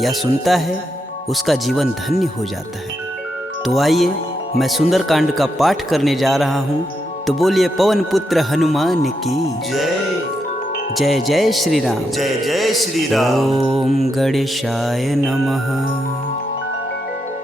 या सुनता है उसका जीवन धन्य हो जाता है। तो आइए मैं सुंदरकांड का पाठ करने जा रहा हूँ, तो बोलिए पवन पुत्र हनुमान की जय जय। जय श्री राम। जय जय श्री राम। ओम गणेशाय नमः।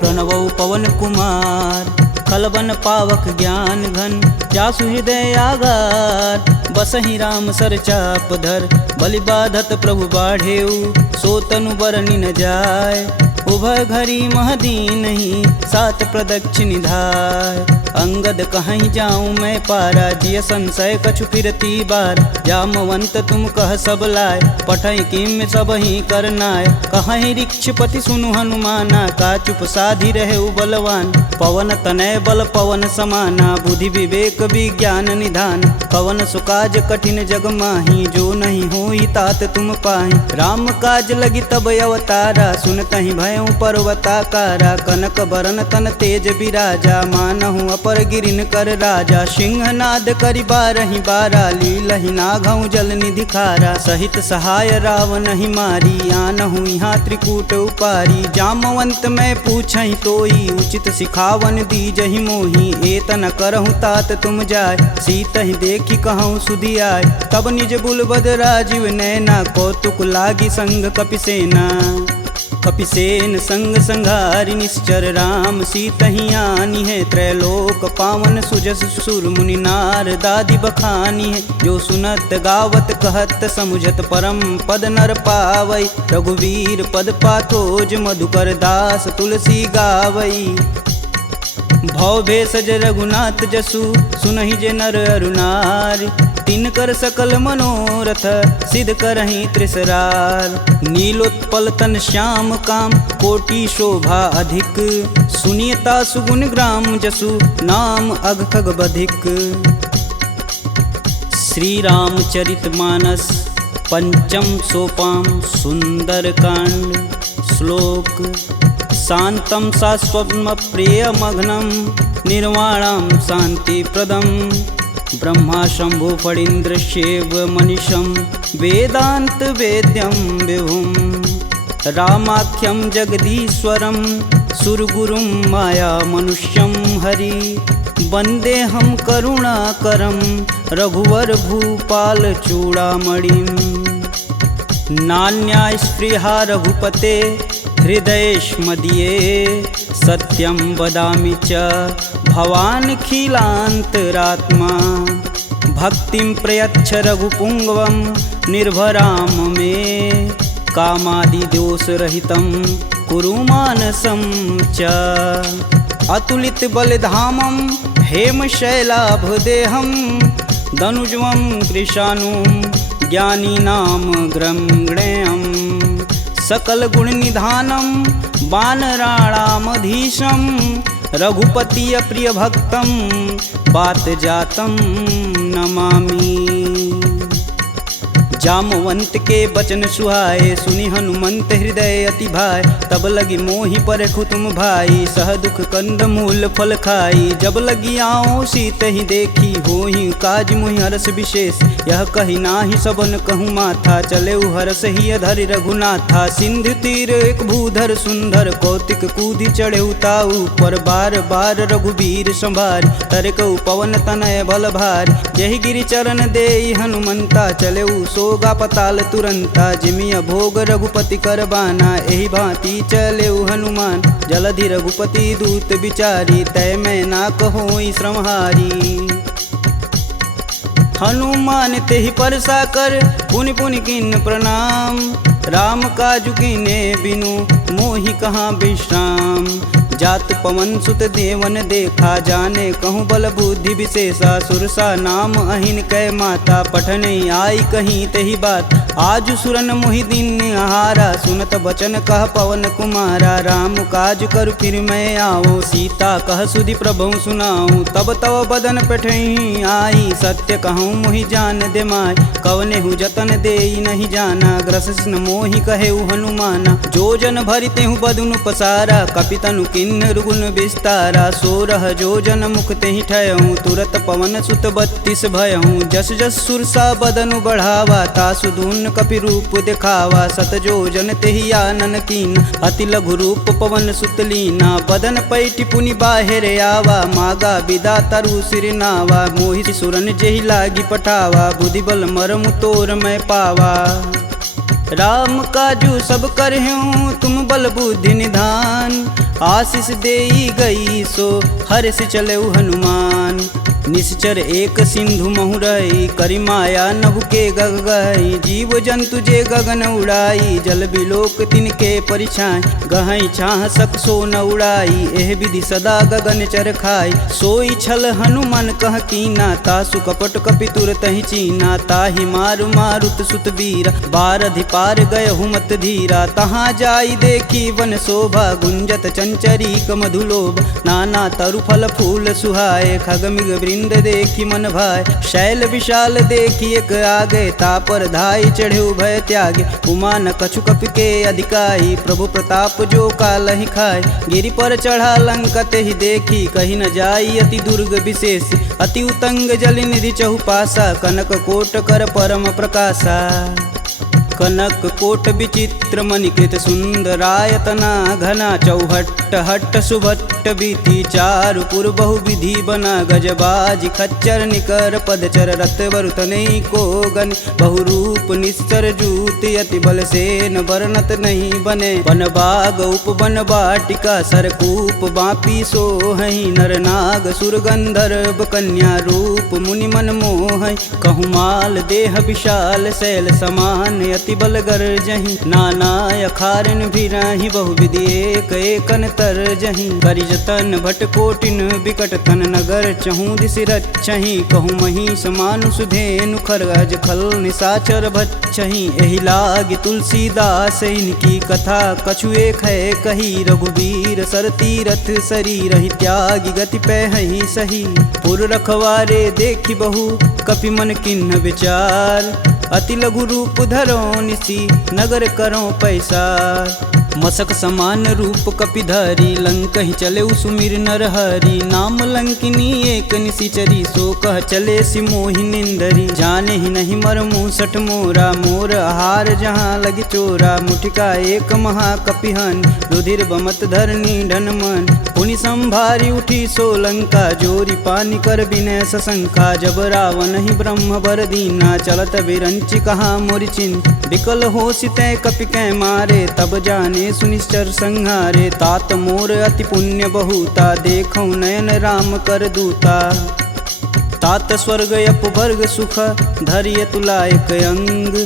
प्रणवौ पवन कुमार खलबन पावक ज्ञान घन, जासु हृदय आगार बसहि राम सर चाप धर। बलि बाधत प्रभु बाढ़ेऊ, सो तनु बरनि न जाय। उभय घरी महदीनहि, सात प्रदक्षिण धाय। अंगद कहीं जाऊं मैं पारा, जिय संशय कछु फिरती बार। जामवंत तुम कह सब लाय, पठई किम सब ही करनाय। कहीं ऋक्षपति सुनु हनुमाना, का चुप साधि रहे बलवान। पवन तनय बल पवन समाना, बुद्धि विवेक विज्ञान निधान। पवन सुकाज कठिन जग माही, जो नहीं होई तात तुम पाही। राम काज लगी तब अवतारा, सुनतहि भयउ पर्वताकारा। कनक बरन तन तेज बिराजा, मानहु अपर गिरिन कर राजा। सिंहनाद करि बारहि बारा, लीलहि नाघउ जल निधि खारा। सहित सहाय रावण ही मारी, आनहु यहाँ त्रिकूट उपारी। जामवंत मैं पूछहि तोई, उचित सिखावन दीजहि मोहि। एतन करहु तात तुम जाय, सीतहि देखि कहूँ सुधि आय। तब निज बुलबद राजीव नैना, कौतुक लागी संग कपिसेना। कपिसेन संग संघारि निश्चर, राम सीतहि आनी है। त्रैलोक पावन सुजस सुर मुनि नार, दादि बखानी है। जो सुनत गावत कहत समुझत, परम पद नर पावई। रघुवीर पद पाथोज, मधुकर दास तुलसी गावई। भव भेषज रघुनाथ जसु, सुनहि जे नर अरु नारी। तिनकर सकल मनोरथ, सिद्ध करहि त्रिसरार। नीलोत्पल तन श्याम काम, कोटि शोभा अधिक। सुनियता सुगुण ग्राम जसु, नाम अघ खग बधिक। श्री रामचरित मानस पंचम सोपान सुंदरकांड। श्लोक शांतं शाश्वतं प्रियमघ्नं, निर्वाणं शांतिप्रदं। ब्रह्मा शंभु फणीन्द्रस्यैव मनीषं, वेदांत वेद्यं विभुं। रामाख्यं जगदीश्वरं, सुरगुरुं माया मनुष्यं हरि। वन्देऽहं करुणाकरं, रघुवर भूपाल चूड़ामणिं। नान्या स्पृहा रघुपते, हृदयेष्मदीये। सत्यं वदामि च भवानखिलान्तरात्मा। भक्तिं प्रयच्छ रघुपुङ्गवं, निर्भराम मे। कामादिदोषरहितं कुरु मानसं च। अतुलित बलधामं, हेमशैलाभदेहं। दनुजवं कृशानुं, ज्ञानीनां ग्रंगणेयम्। सकल गुण निधानं, वानराणामधीशं। रघुपति प्रिय भक्तं, बात जातं नमामि। जामवंत के बचन सुहाए, सुनि हनुमंत हृदय अति भाय। तब लगी मोहि परखु तुम भाई, सह दुख कंद मूल फल खाई। जब लगी आओ सीत ही देखी, होहि काज मुहि हरस विशेष। यह कही नाही सबन कहूँ माथा, चले हरस ही अधरि रघुनाथा। सिंधु तीर एक भूधर सुंदर, कौतिक कूदि चढ़े ताऊ पर। बार बार रघुबीर संभार, तरकऊ पवन तनय बल भार। यही गिरि चरण देई हनुमंता, चले सोगा पताल तुरंता। जिमिया भोग रघुपति करबाना, एहि भांति चले हनुमान। जलधि रघुपति दूत बिचारी, तय मैं ना कहोई श्रमहारी। हनुमान तेहि परसा कर, पुनि पुनि किन प्रणाम। राम काजु कीने बिनु, मोहि कहाँ विश्राम। जात पवन सुत देवन देखा, जाने कहूँ बल बुद्धि विशेषा। सुरसा नाम अहिन कै माता, पठने आई कहीं तही बात। आज सुरन मोहि दिन आहारा, सुनत बचन कह पवन कुमारा। राम काज कर फिर मैं आओ, सीता कह सुधि प्रभु सुनाऊं। तब तव बदन पठही आई, सत्य कहूँ मोहि जान दे माय। कवने हु जतन देई नहीं जाना, ग्रसिन मोहि कहे हनुमाना। जो जन भरिते हूँ बदनु पसारा, कपितनु किन किन्ह रुगुन विस्तारा 16 जोजन मुख तेहि ठयहूँ तुरत पवन सुत 32 भयहूँ जस जस सुरसा बदनु बढ़ावा तासु दून कपि रूप दिखावा 7 जोजन तेहि आनन कीन अति लघु रूप पवन सुत लीना बदन पैठि पुनि बाहिर आवा मागा विदा तरु सिर नावा मोहि सुरन जेहि लागी पठावा बुद्धि बल मरमु तोर मैं पावा राम काजू सब करहूँ तुम बल बुद्धि निधान आशीष देई गई सो हर्ष चलऊ हनुमान निश्चर एक सिंधु महुरई करि माया नभु के गग गई जीव जंतु जे गगन उड़ाई जल बिलोक तिनके परिछाई गहई छाह सक सो न उड़ाई एह विधि सदा गगन चर खाई सोई छल हनुमान कह कीना तासु कपट कपि तुरत ही चीना ताहि मारु मारुत सुत वीर बारधि पार गय हुमत धीरा तहाँ जाई देखी वन शोभा गुंजत चंचरीक मधुलोभ नाना तरु फल फूल सुहाए खगमिग वृंद देखी मन भाय शैल विशाल देखी एक आगे तापर धाई चढ़े भय त्यागे उमा न कछु कपि के अधिकाई प्रभु प्रताप जो कालहि खाए गिरि पर चढ़ा लंका तेहि देखी कहीं न जाई अति दुर्ग विशेष अति उतंग जल निधि चहुपासा कनक कोट कर परम प्रकाशा कनक कोट विचित्र मणिकृत सुंदरायतना घना चौहट्ट हट्ट सुभट्ट बीती चारु पुर बहु विधि बना गजबाजी खच्चर निकर पदचर रथ वरुतने को गन बहुरूप निश्चर जूत अति बल सेन वर्णत नहीं बने वन बाग उप वन बाटिका सरकूप बापी सोहई नर नाग सुर गंधर्व कन्या रूप मुनि मन मोह कहु माल देह विशाल शैल समान अति बल गर्जहि नाना अखारन भिराहि बहुविधि एक एकन तरजहि करि जतन भट कोटिन विकट तन नगर चहु दिस रचहि कहु महिष मानुष धेनु खरगज खल निशाचर भच्छहि एहि लागी तुलसीदास इनकी कथा कछु एक है कही रघुवीर सर तीरथ शरीर ही त्यागी गति पैहि सही पुर रखवारे देखी बहु कपि मन किन्ह विचार अति लघु रूप धरो निसी नगर करो पैसार मसक समान रूप कपिधरी लंक ही चले सुमिर नर हरि नाम लंकिनी एक निशिचरी सो कह चले सिमोहि निंदरी जाने ही नहीं मर मूसठ मोरा मोर आहार जहाँ लगी चोरा मुठिका एक महाकपिहन रुधिर बमत धरनी ढन मन पुनि संभारी उठी सो लंका जोरी पानी कर विनय सशंका जब रावण ही ब्रह्म बर दीना चलत विरंचि कहा मोरि चिन्ह विकल हो सितै कपि कै मारे तब जाने सुनिश्चर संहारे तात मोर अति पुण्य बहुता देखौ नयन राम कर दूता तात स्वर्ग अपवर्ग सुख धैर्य तुलायक अंग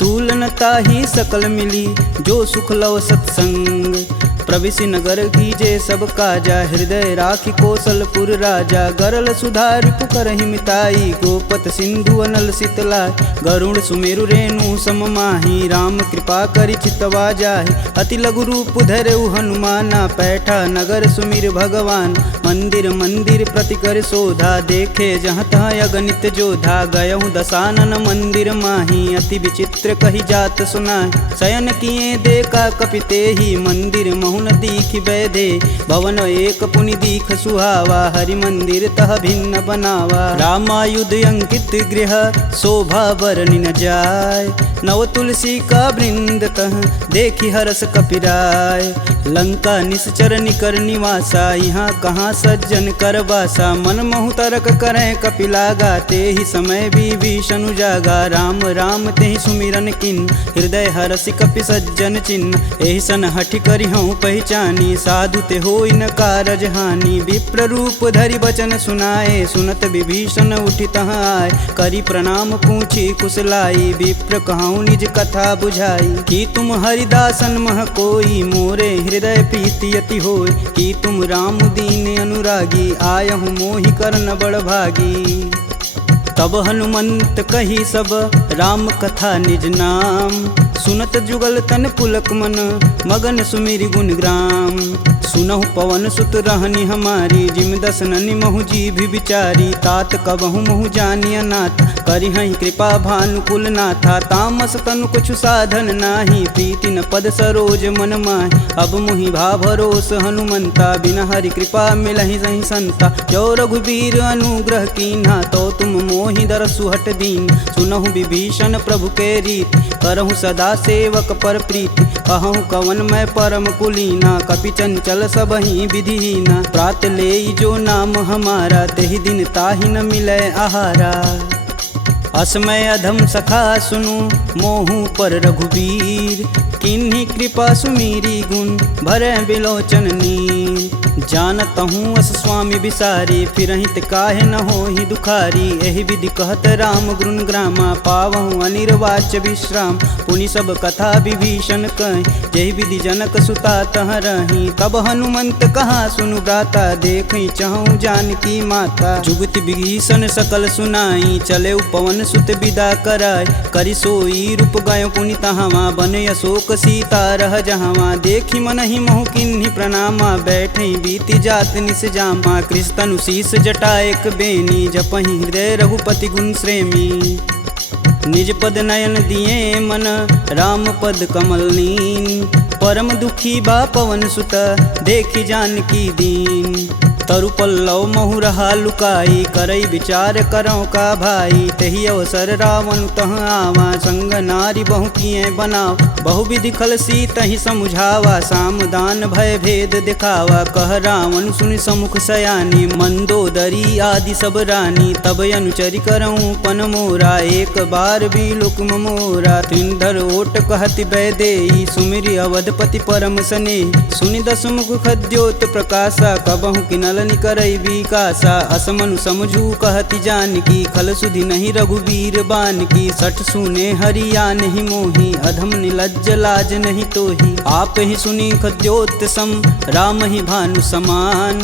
तुलन ताहि सकल मिली जो सुख लव सत्संग प्रविशि नगर कीजे सब काजा हृदय राखि कौशलपुर राजा गरल सुधार पुकरहि मिताई गोपत सिंधु अनल शीतलाय गरुड़ सुमेरु रेणु सम माही राम कृपा करि चितवा जाहि अति लघु रूप धरऊ हनुमाना पैठा नगर सुमिर भगवान मंदिर मंदिर प्रति कर शोधा देखे जहाँ तहाँ अगणित जोधा गयहु दशानन मंदिर माही अति विचित्र कही जात सुनाय शयन किए देखा कपिते ही मंदिर महुन दीख बैधे भवन एक पुनि दीख सुहावा हरि मंदिर तह भिन्न बनावा रामायुध अंकित गृह शोभा बरनि न जाय नव तुलसी का वृंद तह देखी हरस कपिराय लंका निश्चर निकर निवासा यहाँ कहाँ सज्जन कर बासा मन महु तरक करें कपिलागा ते ही समय विभीषण जागा राम राम ते ही सुमिरन किन हृदय हरसि कपि सज्जन चिन्ह एहि सन हठि करि हूँ पहचानी साधु ते होई न कारज हानि विप्र रूप धरि बचन सुनाए सुनत विभीषण उठि तहाँ आए करि प्रणाम पूछी कुशलाई विप्र कहूँ निज कथा बुझाई कि तुम हरिदासन मह कोई मोरे हृदय प्रीति अति होय कि तुम राम दीन अनुरागी आयहु मोहि करन बड़ भागी तब हनुमंत कही सब राम कथा निज नाम सुनत जुगल तन पुलक मन मगन सुमिरि गुण ग्राम। सुनहु पवन सुत रहनी हमारी जिम दसननि महु जीभ विचारी। तात कबहु महु जानी अनाथ करिहहि कृपा भानुकुल नाथा। तामस तनु कुछु साधन नाही प्रीति न पद सरोज मन माहि। अब मुहि भा भरोस हनुमंता बिना हरि कृपा मिलहि सहि संता। जो रघुबीर अनुग्रह कीन्हा तो तुम मोहि दरसु हट दीन। सुनहु विभीषण प्रभु के रीति करहु सदा सेवक पर प्रीति। कहूँ कवन मैं परम कुलीना कपि चंचल सबहि विधिहीना। प्रात लेई जो नाम हमारा तेहि दिन ताहि न मिलै आहारा। असमय अधम सखा सुनु मोहु पर रघुबीर। किन्हीं कृपा सुमीरी गुण भरै बिलोचन नीर। जानत हूँ अस स्वामी बिसारी फिरहित काहे न होहि दुखारी। एहि विधि कहत राम गुण ग्रामा पावहु अनिर्वाच्य विश्राम। पुनि सब कथा विभीषण कहि जेहि विधि जनक सुता तह रही। तब हनुमंत कहा सुनु भ्राता देखहि चहु जानकी माता। जुगति विभीषण सकल सुनाई चले पवन सुत विदा कराय। करि सोई रूप गयो पुनि तहावा बन अशोक सीता रह जहावा। देखि मनहि महु किन्हि प्रणामा बैठे बीति जात निस जामा। कृष्ण शीस जटा एक बेनी जपहि हृदय रघुपति गुण श्रेमी। निज पद नयन दिए मन राम पद कमल नीन। परम दुखी बा पवन सुत देखि जानकी दीन। तरु पल्लव महु रहा लुकाई करई विचार करौ का भाई। तही अवसर रावण तह आवा संग नारी बहु किए बनाव। बहु विधि खल सी तही समुझावा साम दान भय भेद दिखावा। कह रावण सुनि समुख सयानी मंदोदरी आदि सब रानी। तब अनुचरि करऊँ पन मोरा एक बार भी लुक मोरा। त्रिंधर ओट कहति बैदेई सुमिरि अवधपति परम स्नेही। सुनि दस मुख खद्योत प्रकाशा कबहु किनल निकरई विकासा। असमनु समझू कहति जानकी खल सुधि नहीं रघुबीर बानकी। सठ सुने हरिया नहीं मोही अधम निलज्ज लाज नहीं तोही। आप ही सुनी खद्योत सम राम ही भानु समान।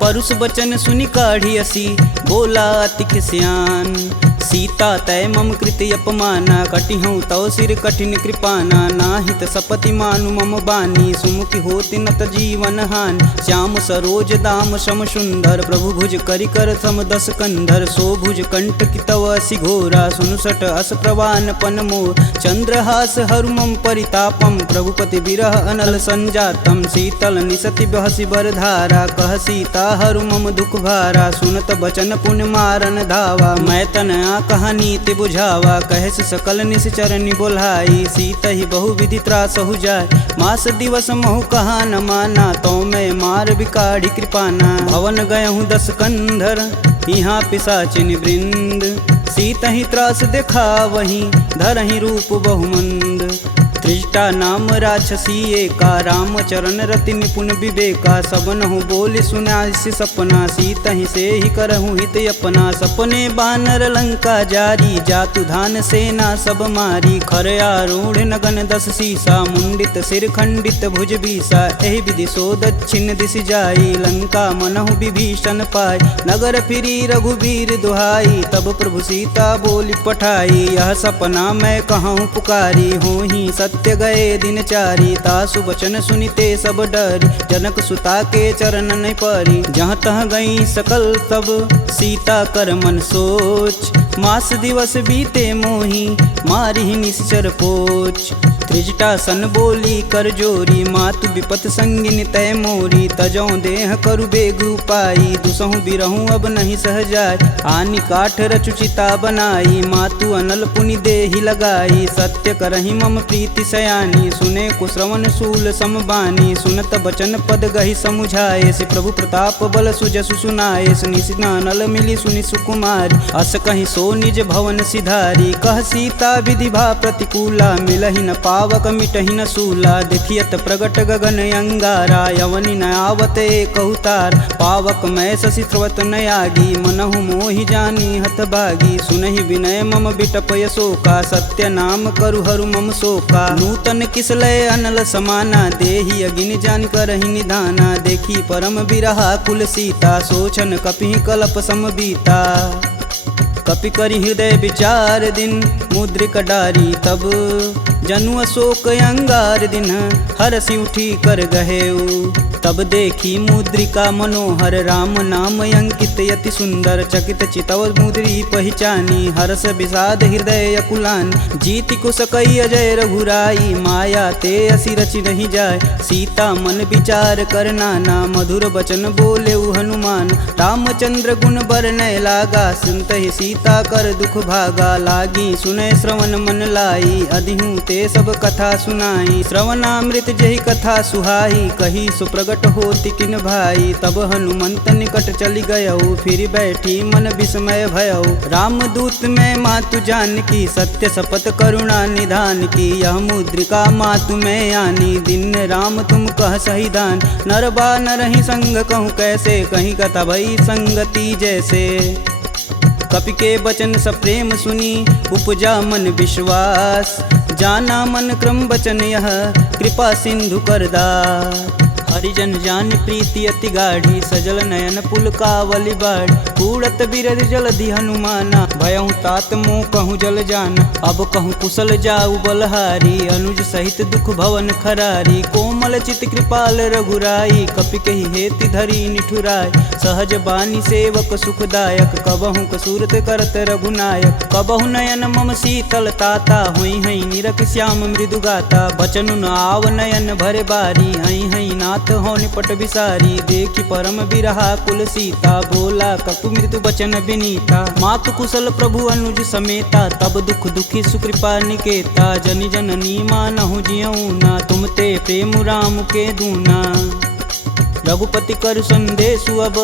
परुष बचन सुनि काढ़ी असी बोला अति खिसियान। सीता तय मम कृति अपमाना कटिहूँ तव सिर कठिन कृपाना। नाहित सपति मानु मम बानी सुमुखी होति नत जीवन हानि। श्याम सरोज दाम सम सुंदर प्रभु भुज करि कर सम दस कंधर। सो भुज कंठ की तव असि घोरा सुनुसट अस प्रवान पन मोर। चंद्रहास हरु मम परितापम प्रभुपति बिरह अनल संजातम। शीतल निसति बहसि बरधारा कह सीता हरु मम दुख भारा। सुनत बचन पुण्य मारन धावा मैं तन कहानी ते बुझावा। कहस सकल निश्चरनि बोलाई सीता ही बहु विधि त्रास हो जाय। मास दिवस महु कहा न माना तो मैं मार बिकाढ़ी कृपाना। भवन गयहूँ दस कंधर यहाँ पिशाचिन वृंद। सीता ही त्रास देखा वहीं धरहि रूप बहुमंद। त्रिजटा नाम राक्षसी एका राम चरण रति निपुण विवेका। सबनहु बोली सुनासि सपना सीता ही से ही करहु हित अपना। सपने बानर लंका जारी जातु धान सेना सब मारी। खर आरूढ़ नगन दस सीसा मुंडित सिर खंडित भुज बीसा। एहि विधि सो दक्षिण दिश जाई लंका मनहु विभीषण पाई। नगर फिरी रघुबीर दुहाई तब प्रभु सीता बोली पठाई। यह सपना मैं कहूँ पुकारी होहि सत्य गए दिन चारी। तासु बचन सुनिते सब डरी जनक सुता के चरण नहीं परी। जहाँ तह गई सकल तब सीता कर मन सोच। मास दिवस बीते मोही मारी निश्चर पोच। त्रिजटा सन बोली कर जोरी मातु विपत संगिन तय मोरी। तजौ देह करु बेगु पाई दुसहु बिरहु अब नहीं सह जाय। आनि काठ रचुचिता बनाई मातु अनल पुनि देहि लगाई। सत्य करहि मम प्रीति सयानी सुने कुश्रवण शूल समबानी। सुनत बचन पद गहि समुझाए से प्रभु प्रताप बल सुजसु सुनाए। निशिना नल मिली सुनि सुकुमारी अस कहि सो निज भवन सिधारी। कह सीता विधि भा प्रतिकूला मिलहि न पावक मिटहि न सूला। देखियत प्रगट गगन अंगारा यवनि न आवत एक अवतार। पावक मैं शशि स्रवत न आगी मनहु मोहि जानी हत भागी। सुनहि विनय मम बिटप यशोका सत्य नाम करु हरु मम शोका। नूतन किसलय अनल समाना देहि अगिन जान करहि निधाना। देखी परम बिरहा कुल सीता सोचन कपि कलप सम बीता। कपि करि हृदय विचार दिन मुद्रिक डारी तब जनु अशोक अंगार दिन हरसि उठी कर गहेऊ। तब देखी मुद्रिका मनोहर राम नाम अंकित यति सुंदर। चकित चितव मुद्री पहचानी हर्ष विषाद हृदय अकुलान। जीति कुश कई अजय रघुराई माया ते असी रचि नहीं जाय। सीता मन विचार कर नाना मधुर वचन बोले हनुमान। रामचंद्र गुण बरनय लागा सुनत ही सीता कर दुख भागा। लागी सुनय श्रवण मन लाई अधिहूँ ते सब कथा सुनाई। श्रवणामृत जही कथा सुहाई कही सुप्रगट होति किन भाई। तब हनुमंत निकट चली गयऊ फिर बैठी मन विस्मय भयऊ। रामदूत में मातु जानकी सत्य शपथ करुणा निधान की। यह मुद्रिका मातु में आनी दिन राम तुम कह सही दान। नर बा नरहि संग कहूँ कैसे कहीं कथा भई संगति जैसे। कपि के वचन सप्रेम सुनी उपजा मन विश्वास। जाना मन क्रम वचन यह कृपा सिंधु करदार। हरिजन जान प्रीति अति गाढ़ी सजल नयन पुलकावली बाढ़। कूड़त बिरद जलधि हनुमाना भयहु तात मोह कहूँ जल जान। अब कहूँ कुशल जाऊ बलहारी अनुज सहित दुख भवन खरारी। कोमल चित कृपाल रघुराई कपि कहि हेति धरी निठुराय। सहज बानी सेवक सुखदायक कबहु कसूरत करत रघुनायक। कबहु नयन मम शीतल ताता हुई हई निरख श्याम मृदु गाता। बचनु न आव नयन भरे बारी हई हई नाथ हो निपट विसारी। देखी परम बिरहा कुल सीता बोला कपु मृदु बचन विनीता। मातु कुशल प्रभु अनुज समेता तब दुख दुखी सुकृपा निकेता। जनि जननी मानहु जियऊ ना तुम ते प्रेम राम के दूना। रघुपति कर संदेशु अब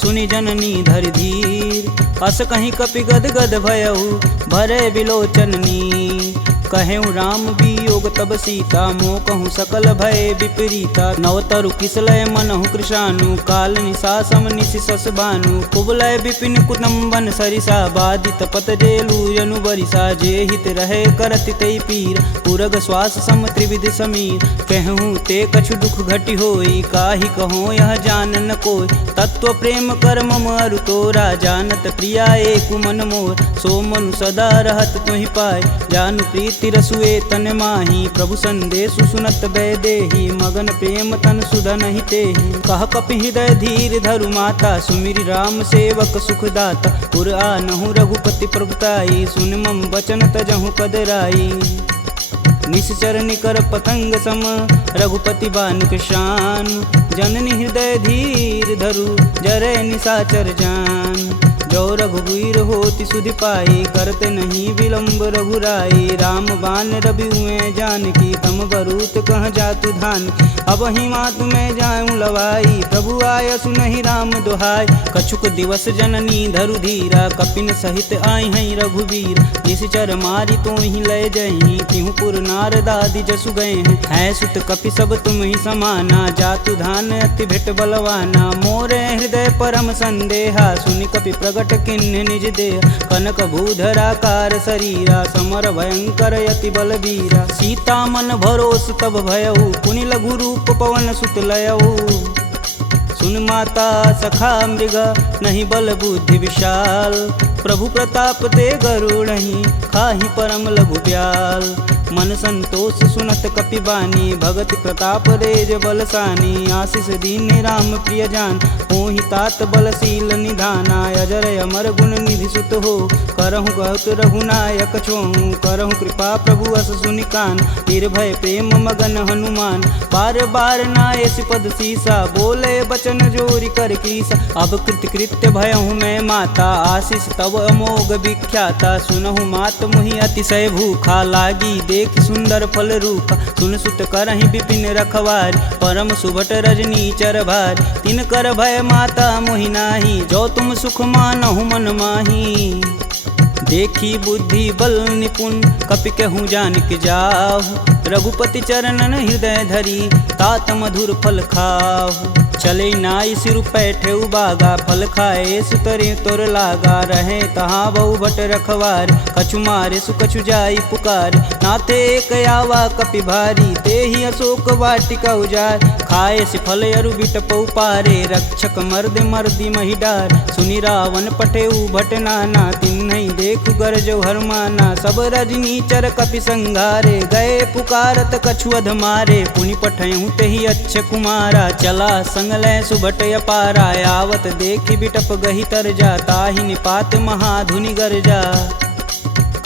सुनि जननी धरि धीर। अस कहीं कपि गद गद भयऊ भरे विलोचन नीर। कहेऊ राम वियोग तब सीता मोह कहूँ सकल भय विपरीता। नवतरु किसलय मनहु कृशानु काल निशा सम निशिशस भानु। कुबलय विपिन कुटुम्बन सरिसा बाधित पत जेलु यनु बरिसा। जे हित रहे करति तै पीर पुरग श्वास सम त्रिविध समीर। कहूँ ते कछु दुख घटि होई काहि कहो यह जान न कोय। तत्व प्रेम कर मम अरु तोरा जानत प्रिया एक मन मोर। सो मनु सदा रहत तुहि पाय जानु प्रीति रसुए तन माही। प्रभु संदेशु सुनत बैदेही मगन प्रेम तन सुधन ही तेहि। कह कपि हृदय धीर धरु माता सुमिरि राम सेवक सुखदाता। पुर आनहु रघुपति प्रभुताई सुन मम वचन तजहु कदराई। निश्चर निकर पतंग सम रघुपति बान कृशान। जननी हृदय धीर धरु जरै निशाचर जान। जो रघुवीर होति सुधि पाई करते नहीं विलम्ब रघुराई। राम बान रवि हुए जानकी तम बरूत कह जातु धान। अब ही मातु में जाऊँ लवाई प्रभु आय सुनहि राम दुहाई। कछुक दिवस जननी धरु धीरा कपिन सहित आई हैं रघुवीर। निश्चर मारी तो ही लय जही तिहु पुर नारदादि जसु गए हैं। है सुत कपि सब तुम ही समाना जातु धान अति भेट बलवाना। मोरे हृदय परम संदेहा सुनि कपि प्रगट किन्ह निज देह। कनक भूधराकार शरीरा समर भयंकर यति बलबीरा। सीता मन भरोस तब भयऊ पुनि लघु रूप पवन सुत लयऊ। सुन माता सखा मृग नहीं बल बुद्धि विशाल। प्रभु प्रताप ते गरुड़हि खाहि परम लघु ब्याल। मन संतोष सुनत कपि बानी भगति प्रताप रेज बलसानी। आशीष दीन राम प्रिय जान होहि तात बलशील निधाना। अजर अमर गुण निधि सुत हो करहु बहुत रघुनायक छोहु। करहु कृपा प्रभु अस सुनि कान निर्भय प्रेम मगन हनुमान। बार बार नायस पद सीसा बोले बचन जोरि कर कीसा। अब कृत्य भयहु मैं माता आशीष तब अमोघ विख्याता। सुनहु मात मुहि अतिशय भूखा लागी देख सुंदर फल रूपा। सुन सुत करहि विपिन रखवार परम सुभट रजनी चर भार। तिन कर भय माता मोहि नाही जो तुम सुख मानहु मन माही। देखी बुद्धि बल निपुण कपि कहूँ जानिक जाहु। रघुपति चरणन हृदय धरी तात मधुर फल खाहु। चले नाई सिर पैठे उबागा फल खाए सुतरे तोर लागा। रहे तहाँ बहु भट रखवार कछु मारे सुकछु जाई पुकार। नाथे एक आवा कपि भारी ते ही अशोक वाटिका उजार। खाए से फल अरु बिटपौ पारे रक्षक मर्द मर्दी महिडार। सुनि रावण पठे भट नाना तिन्हि देखु गरजो हरमाना। सब रजनी चर कपि संघारे, गए पुकारत कछु अध मारे। पुनि पठयहु तेहि अच्छ कुमारा, चला संग लय सुभट अपारा। आवत देखि बिटप गही तरजा, ताहि निपात महाधुनि गरजा।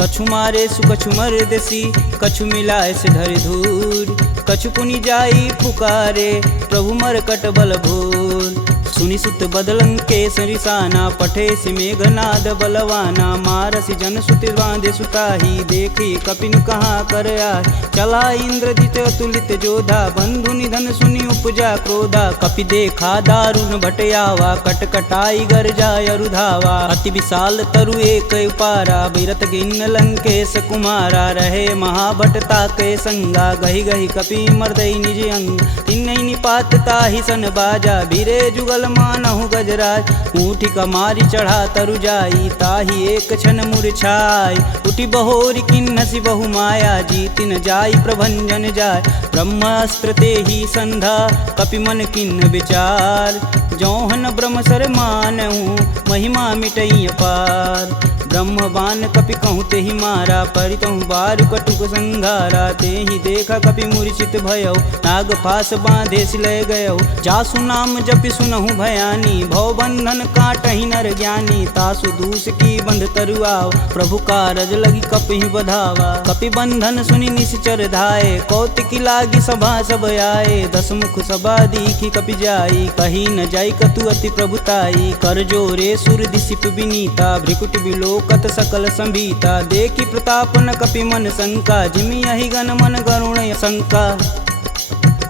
कछु मारे सु कछु मर्दसी, कछु मिलाए से धरि धूर। कछु पुनि जाई पुकारे, प्रभु मरकट बल भूर। सुनि सुत बदलंके सरिसाना, पठे सि मेघनाद बलवाना। मारसि जन सुति बांधे सुताही, देखी कपिन कहाँ कर आए। चला इंद्रजित अतुलित जोधा, बंधु निधन सुनि उपजा क्रोधा। कपि देखा दारुण भटयावा, कटकटाई गरजा अरुधावा। अति विशाल तरु एक उपारा, बिरत गिन्न लंकेश कुमारा। रहे महाभट ताके संगा, गही गही कपि मर्दई निज अंग। तिन्नई निपात ताहि सन बाजा, बीरे जुगल मानहु गजराज। ऊँठी कमारी चढ़ा तरु जाई, ताहि एक क्षण मूर्छाई। उठी बहोरी किन्नसी बहु माया, जीतिन जाई प्रभंजन जाय। ब्रह्मास्त्र तेहि संधा, कपि मन किन्न विचार। जौहन ब्रह्म सर मानहु, महिमा मिटई अपार। ब्रह्म बान कपि कहूँ तेहि मारा, परितहु बारु कटुक संघारा। तेहि देखा कपि मूर्छित भयउ, नाग फास बांधे सिलय गयउ। जासु नाम जपि सुनहु भयानी, भव बंधन काटहि नर ज्ञानी। तासु दूस की बंध तरुआव, प्रभु कारज लगी कपि बधावा। कपि बंधन सुनि निश्चर धाये, कौतिकी लागी सभा सब आए। दस मुख सभा दीखी कपि जाई, कही न जाई कतु अति प्रभुताई। कर जोरे सुर दिसिप विनीता, भ्रिकुट बिलोकत सकल संभीता। देखी प्रताप न कपि मन शंका, जिमि यही गण मन गरुण शंका।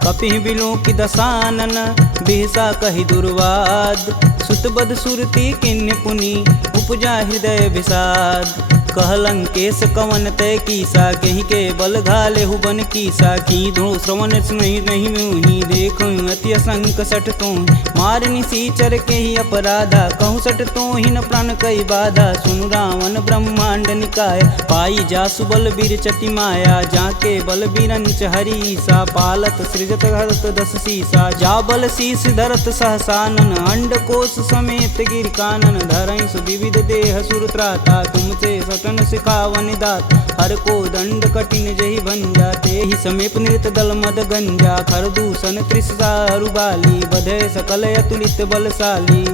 कपि बिलोकि दसानन, बिहसा कहि दुर्वाद। सुतबद सुरति किन्य पुनि, उपजा हृदय विषाद। कहलंकेश कवन तय कीसा, कहीं के बल घाले हुबन कीसा। की धो श्रवण नहीं नहीं मुहि, देखो अति असंक सठ तो। मार निसीचर के ही अपराधा, कहूँ सठ तो ही न प्राण कई बाधा। सुनु रावण ब्रह्मांड निकाय, पाई जासु बल बीर चटी माया। जाके बल बीरंच हरीसा, पालत सृजत हरत दस सीसा। जा बल शीस धरत सहसानन, अंड कोश समेत गिर कानन। धरई सुविविध देह सुरत्राता, तुमसे सटन सिखावन दात। हर को दंड कठिन जही भंजा, तेहि समीप नृत दल मद गंजा। खर दूषण त्रिषा अरुबाली, बधे सकल अतुलित बलशाली।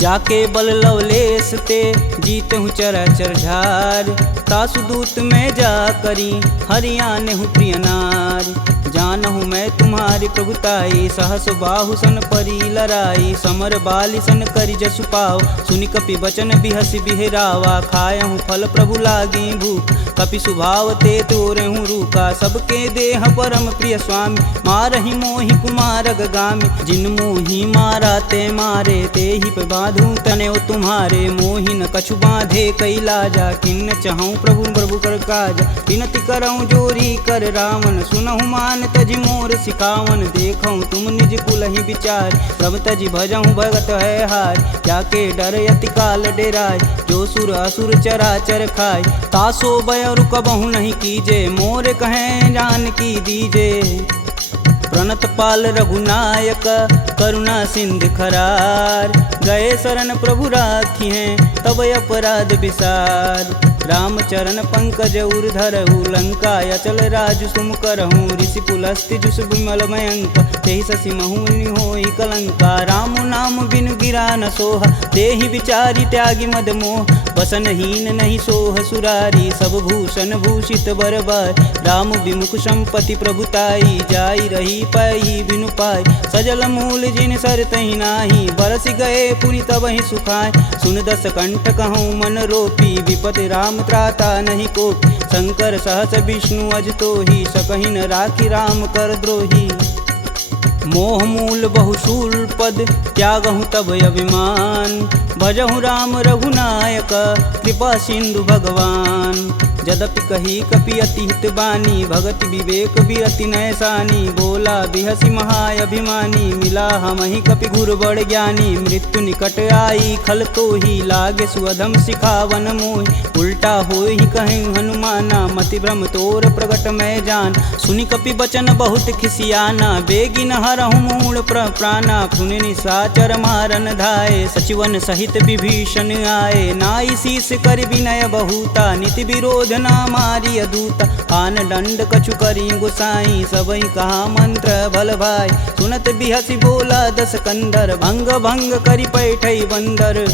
जाके बल लवलेश ते, जीतहु चराचर झार। तासु दूत में जा करी, हरियाणहु प्रिय नार। जानहु मैं तुम्हारी प्रभुताई, सहस बाहु सन परी लराई। समर बाली सन करि जसु पाव, सुनि कपि बचन बिहसि बिहरावा। खायहु फल प्रभु लागी भूख, कपि सुभाव ते तोरहु रूखा। सबके देह परम प्रिय स्वामी, मारहि मोहि कुमार गामी। जिन मोहि मारा ते मारे, तेहि पे बांधु तने तुम्हारे। मोहि न कछु बांधे कई लाजा, किन्न चहऊँ प्रभु प्रभु कर काज। विनति करऊँ जोरी कर रावण, सुनहु मान तजि मोर सिखावन। देखऊँ तुम निज कुलहि विचार, प्रभ तजि भजऊँ भगत है हार। जाके डर यति काल डेराय, जो सुर असुर चराचर खाय। तासो भय रुकबहु नहीं कीजे, मोर कहें जान की दीजे। प्रणत पाल रघुनायक, करुणा सिंध खरार। गए शरण प्रभु राखी हैं, तब अपराध विसार। रामचरण पंकज उर धरहु, लंका अचल राजु सुम करहूँ। ऋषि पुलस्ति जुस विमल मयंक, तेहि शशि महुनि होई कलंका। राम नाम बिनु गिरा न सोहा, देहि विचारी त्यागी मद मोह। वसनहीन नहीं सोह सुरारी, सब भूषण भूषित बरबार। राम विमुख संपत्ति प्रभुताई, जाई रही पाई बिनु पाई। सजल मूल जिन सर तहि नाही, बरस गए पुनि तबहि सुखाय। सुन दस कंठ कहूँ मन रोपी, विपति राम त्राता नहीं कोपी। शंकर सहस विष्णु अज तोहि, सकहि न राखी राम कर द्रोही। मोह मूल बहुशूल पद, त्यागहु तब अभिमान। भजहु राम रघुनायक, कृपा सिंधु भगवान। जदपि कही कपि अति हित बानी, भगति विवेक बिरति नैसानी। बोला बिहसी महाय अभिमानी, मिला हमहि कपि गुर बड़ ज्ञानी। मृत्यु निकट आई खल तो ही, लागे सुअधम सिखावन मोहि। उल्टा होई कहीं हनुमाना, मति भ्रम तोर प्रगट मैं जान। सुनि कपि बचन बहुत खिसियाना, बेगिन हरहु मूल प्राणा। पुनि निशाचर मारन धाये, सचिवन सहित विभीषण आए। नाई शीस कर विनय बहुता, नीति विरोध ना मारी अदूता। आन दंड कछु करी गुसाई, सबई कहा मंत्र बल भाई। सुनत बिहसी बोला दस कंदर, भंग भंग करि पैठई बंदर।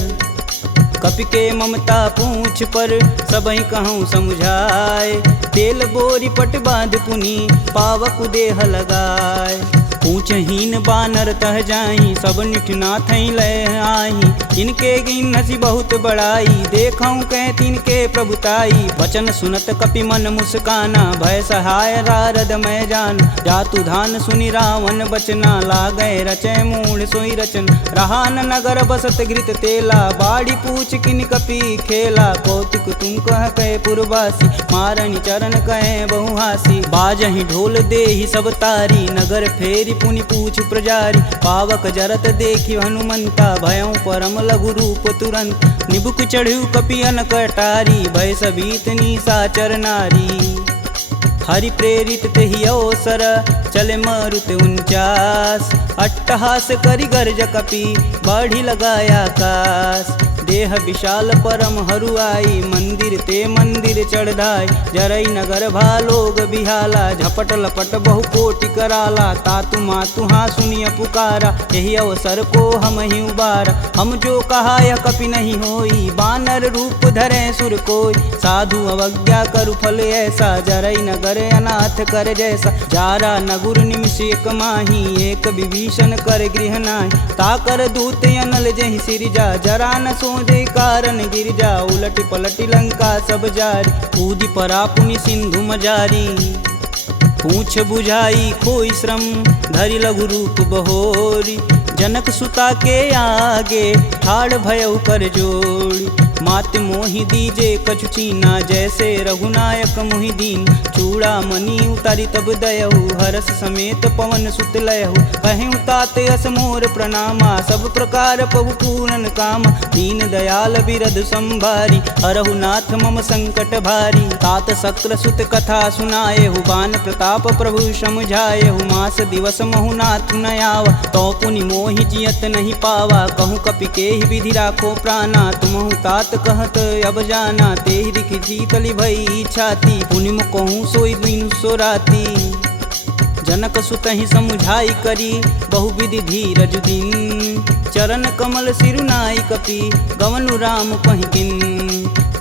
कपि के ममता पूछ पर, सबई कहूँ समझाए। तेल बोरी पट बांध पुनि, पावक देह लगाए। पूछहीन बानर तह जाही, सब निठना थई लय आही। इनके गिन हसी बहुत बड़ाई, देखऊँ कह तिनके प्रभुताई। वचन सुनत कपि मन मुस्काना, भय सहाय नारद मैं जान। जातु धान सुनि रावण बचना, लागै रचय मूढ़ सोई रचन। रहा न नगर बसत घृत तेला, बाड़ी पूछ किन कपि खेला। कौतुक तुम कह कहे पुरवासी, मारनि चरण कहे बहुहासी। बाजहि ढोल देहि सब तारी, नगर फेरी पुनि पूछ प्रजारी। पावक जरत देखि हनुमंता, भयं परम लघु रूप तुरंत। निबुक चढ़ु कपि अनक अटारी, भय सबीत निशाचर नारी। हरि प्रेरित तेहि अवसर, चले मारुत 49। अट्टहास करि गर्ज कपि, बाढ़ि लगाया आकाश। देह विशाल परम हरुआई, मंदिर ते मंदिर चढ़ाई। जरई नगर भालोग बिहाला, झपट लपट बहु कोटि कराला। तातु मातु हाँ सुनिय पुकारा, यही अवसर को हम ही उबारा। हम जो कहा यह कपि नहीं होई, बानर रूप धरे सुर कोई। साधु अवज्ञा करु फल ऐसा, जरई नगर अनाथ कर जैसा। जारा नगुर निमिष एक माही, एक विभीषण कर गृह नाहि। ताकर दूत अनल जहि सिरजा, जरा न सोजे कारण गिरजा। उलटि पलटि लंका सब जारी, कूदि परा पुनि सिंधु मजारी। पूछ बुझाई खोई श्रम, धरि लघु रूप बहोरी। जनक सुता के आगे, ठाड़ भयउ कर जोड़ी। मात मोहि दीजे कछु चीना, जैसे रघुनायक मोहि दीन। चूड़ा मणि उतारी तब दयहु, हरस समेत पवन सुत लयहु। कहें तात यस मोर प्रणामा, सब प्रकार प्रभु पूरन काम। दीन दयाल बिरध संभारी, हरहु नाथ मम संकट भारी। तात शक्र सुत कथा सुनाएहु, बान प्रताप प्रभु समझाएहु। मास दिवस महु नाथ न आवा, तो पुनि मोहि जियत नहीं पावा। कहूँ कपि केहि विधि राखो प्राणा, तुमहु तात कहत अब जाना। तेहि दिखि शीतलि भई छाती, पुनि कहूँ सोई दिन सो राती। जनक सुतहि समुझाई करी, बहुविधि धीरज दिन। चरण कमल सिरुनाई कपि, गवनु राम पहिकिन।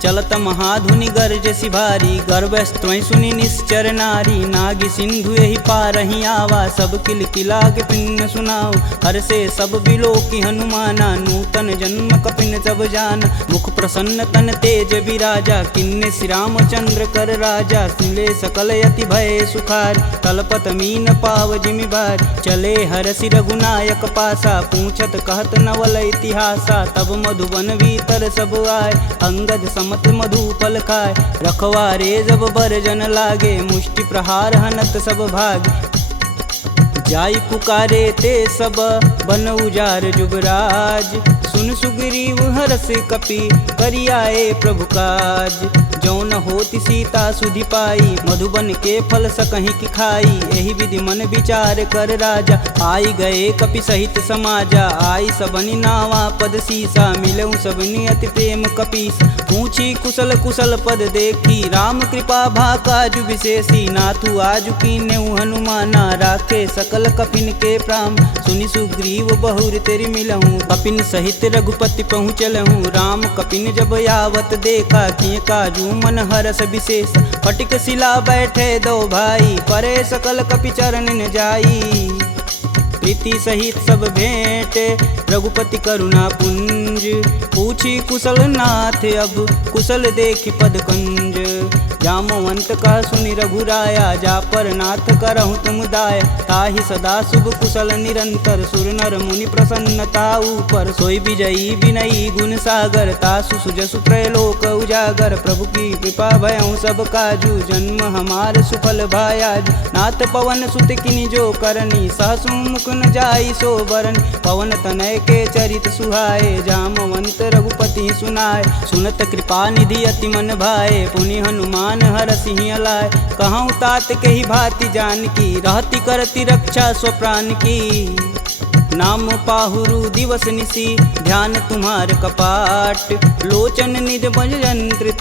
चलत महाधुनि गर्ज सिभारी, गर्भस्त्वं सुनि निश्चर नारी। नागी सिंधु यही पारहि आवा, सब किल किला के पिन सुनाओ। हर से सब बिलोकि हनुमाना, नूतन जन्म कपिन सब जान। मुख प्रसन्न तन तेज विराजा, किन्ने श्री रामचंद्र कर राजा। सुले सकल यति भय सुखार, तलपत मीन पाव जिमि बार। चले हरसि रघुनायक पासा, पूछत कहत नवल इतिहासा। तब मधुबन भीतर सब आए, अंगद मत मधुपल खाए। रखवारे जब बरजन लागे, मुष्टि प्रहार हनत सब भाग। जाई पुकारे ते सब, बन उजार जुबराज। सुन सुग्रीव हरस कपि, करियाए प्रभु काज। जौन होति सीता सुधि पाई, मधुबन के फल सकहि की खाई। एहि विधि मन विचार कर राजा, आई गए कपि सहित समाजा। आई सबनि नावा पद सीसा, मिलऊँ सबनि अति प्रेम कपीस। पूछी कुशल कुशल पद देखी, राम कृपा भा काजु विशेषी। नाथु आजु कीन्हु हनुमाना, राखे सकल कपिन के प्राम। सुनि सुग्रीव बहुर तेरि मिलहूँ, कपिन सहित रघुपति पहुँचलहूँ। राम कपिन जब यावत देखा, किए काजू मन हरस विशेष। फटिक शिला बैठे दो भाई, परे सकल कपि चरण न जाई। प्रीति सहित सब भेंट, रघुपति करुणा पुंज। पूछी कुशल नाथ अब कुशल देखि पद कंज। जामवंत कह सुनि रघुराया जा पर नाथ करहु तुम दाया। ताहि सदा शुभ कुशल निरंतर सुर नर मुनि प्रसन्नता ऊपर। सोई विजयी विनयी गुण सागर तासु सुजसु त्रैलोक उजागर। प्रभु की कृपा भयउ सब काजू जन्म हमार सुफल भायाज। नाथ पवन सुत किनि जो करनी सहसु मुख न जाई सो बरन। पवन तनय के चरित सुहाए जामवंत रघुपति सुनाए। सुनत कृपा निधि अति मन भाए पुनि हनुमान हर सिंह लाए। कहूँ तात के ही भांति जान की रहती करती रक्षा स्वप्राण की। नाम पाहुरु दिवस निसी ध्यान तुम्हार कपाट। लोचन निज बज यंत्रित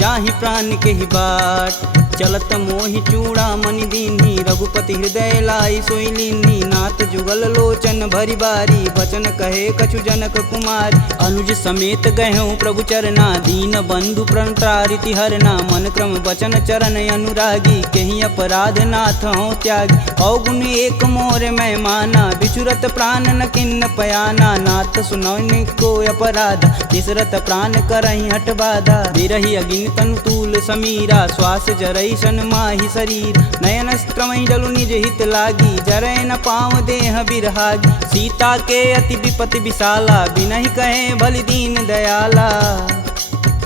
जाहि प्राण के ही बाट। चलत मोहि चूड़ा मनि दीन्ही रघुपति हृदय लाई सोई लीन्ही। नाथ जुगल लोचन भरी बारी बचन कहे कछु जनक कुमार। अनुज समेत गहूँ प्रभु चरना दीन बंधु प्रणतारिति हरना। मन क्रम बचन चरण अनुरागी कहीं अपराध नाथ हो त्यागी। अवगुण एक मोर मैं माना बिचुरत प्राण न किन्न पयाना। नाथ सुनौनि को अपराध निसरत प्राण करहि हठ बाधा। बिरहि अगिन तनु तूल समीरा श्वास जरई सन माहि शरीर। नयन स्त्रमहि जलु निज हित लागी जरै न पाँव देह बिरहागी। सीता के अति विपति विशाला बिनहि कहे बलि दीन दयाला।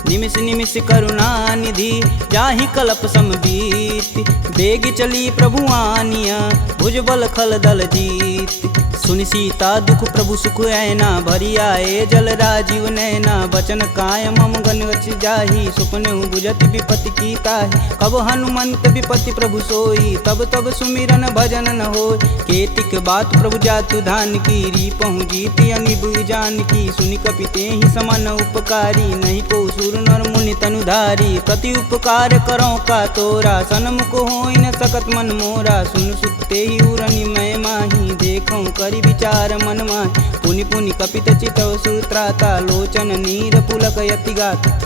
निमिष निमिष करुणा निधि जाहि कलप समबीत। बेग चली प्रभु आनिया भुजबल खल दल जीत। सुनि सीता दुख प्रभु सुख ऐना भरी आए जल राजीव नैना। बचन काय मम गन गच जाहि सुपने बुझत विपति की ताहि। कब हनुमंत विपति प्रभु सोई तब तब सुमिरन भजन न होय। केतिक बात प्रभु जातु धान की रीपहु जीति अनिब जान की। सुनि कपि तेहि समन उपकारी नहीं को सुर नर मुनि तनुधारी। प्रति उपकार करो का तोरा सनमुख होई न सकत मन मोरा। सुन सुते ही उरनि मैं माही देखऊँ करि विचार मन माहि। पुनि पुनि कपित चितव सुत्राता लोचन नीर पुलक यति गाता।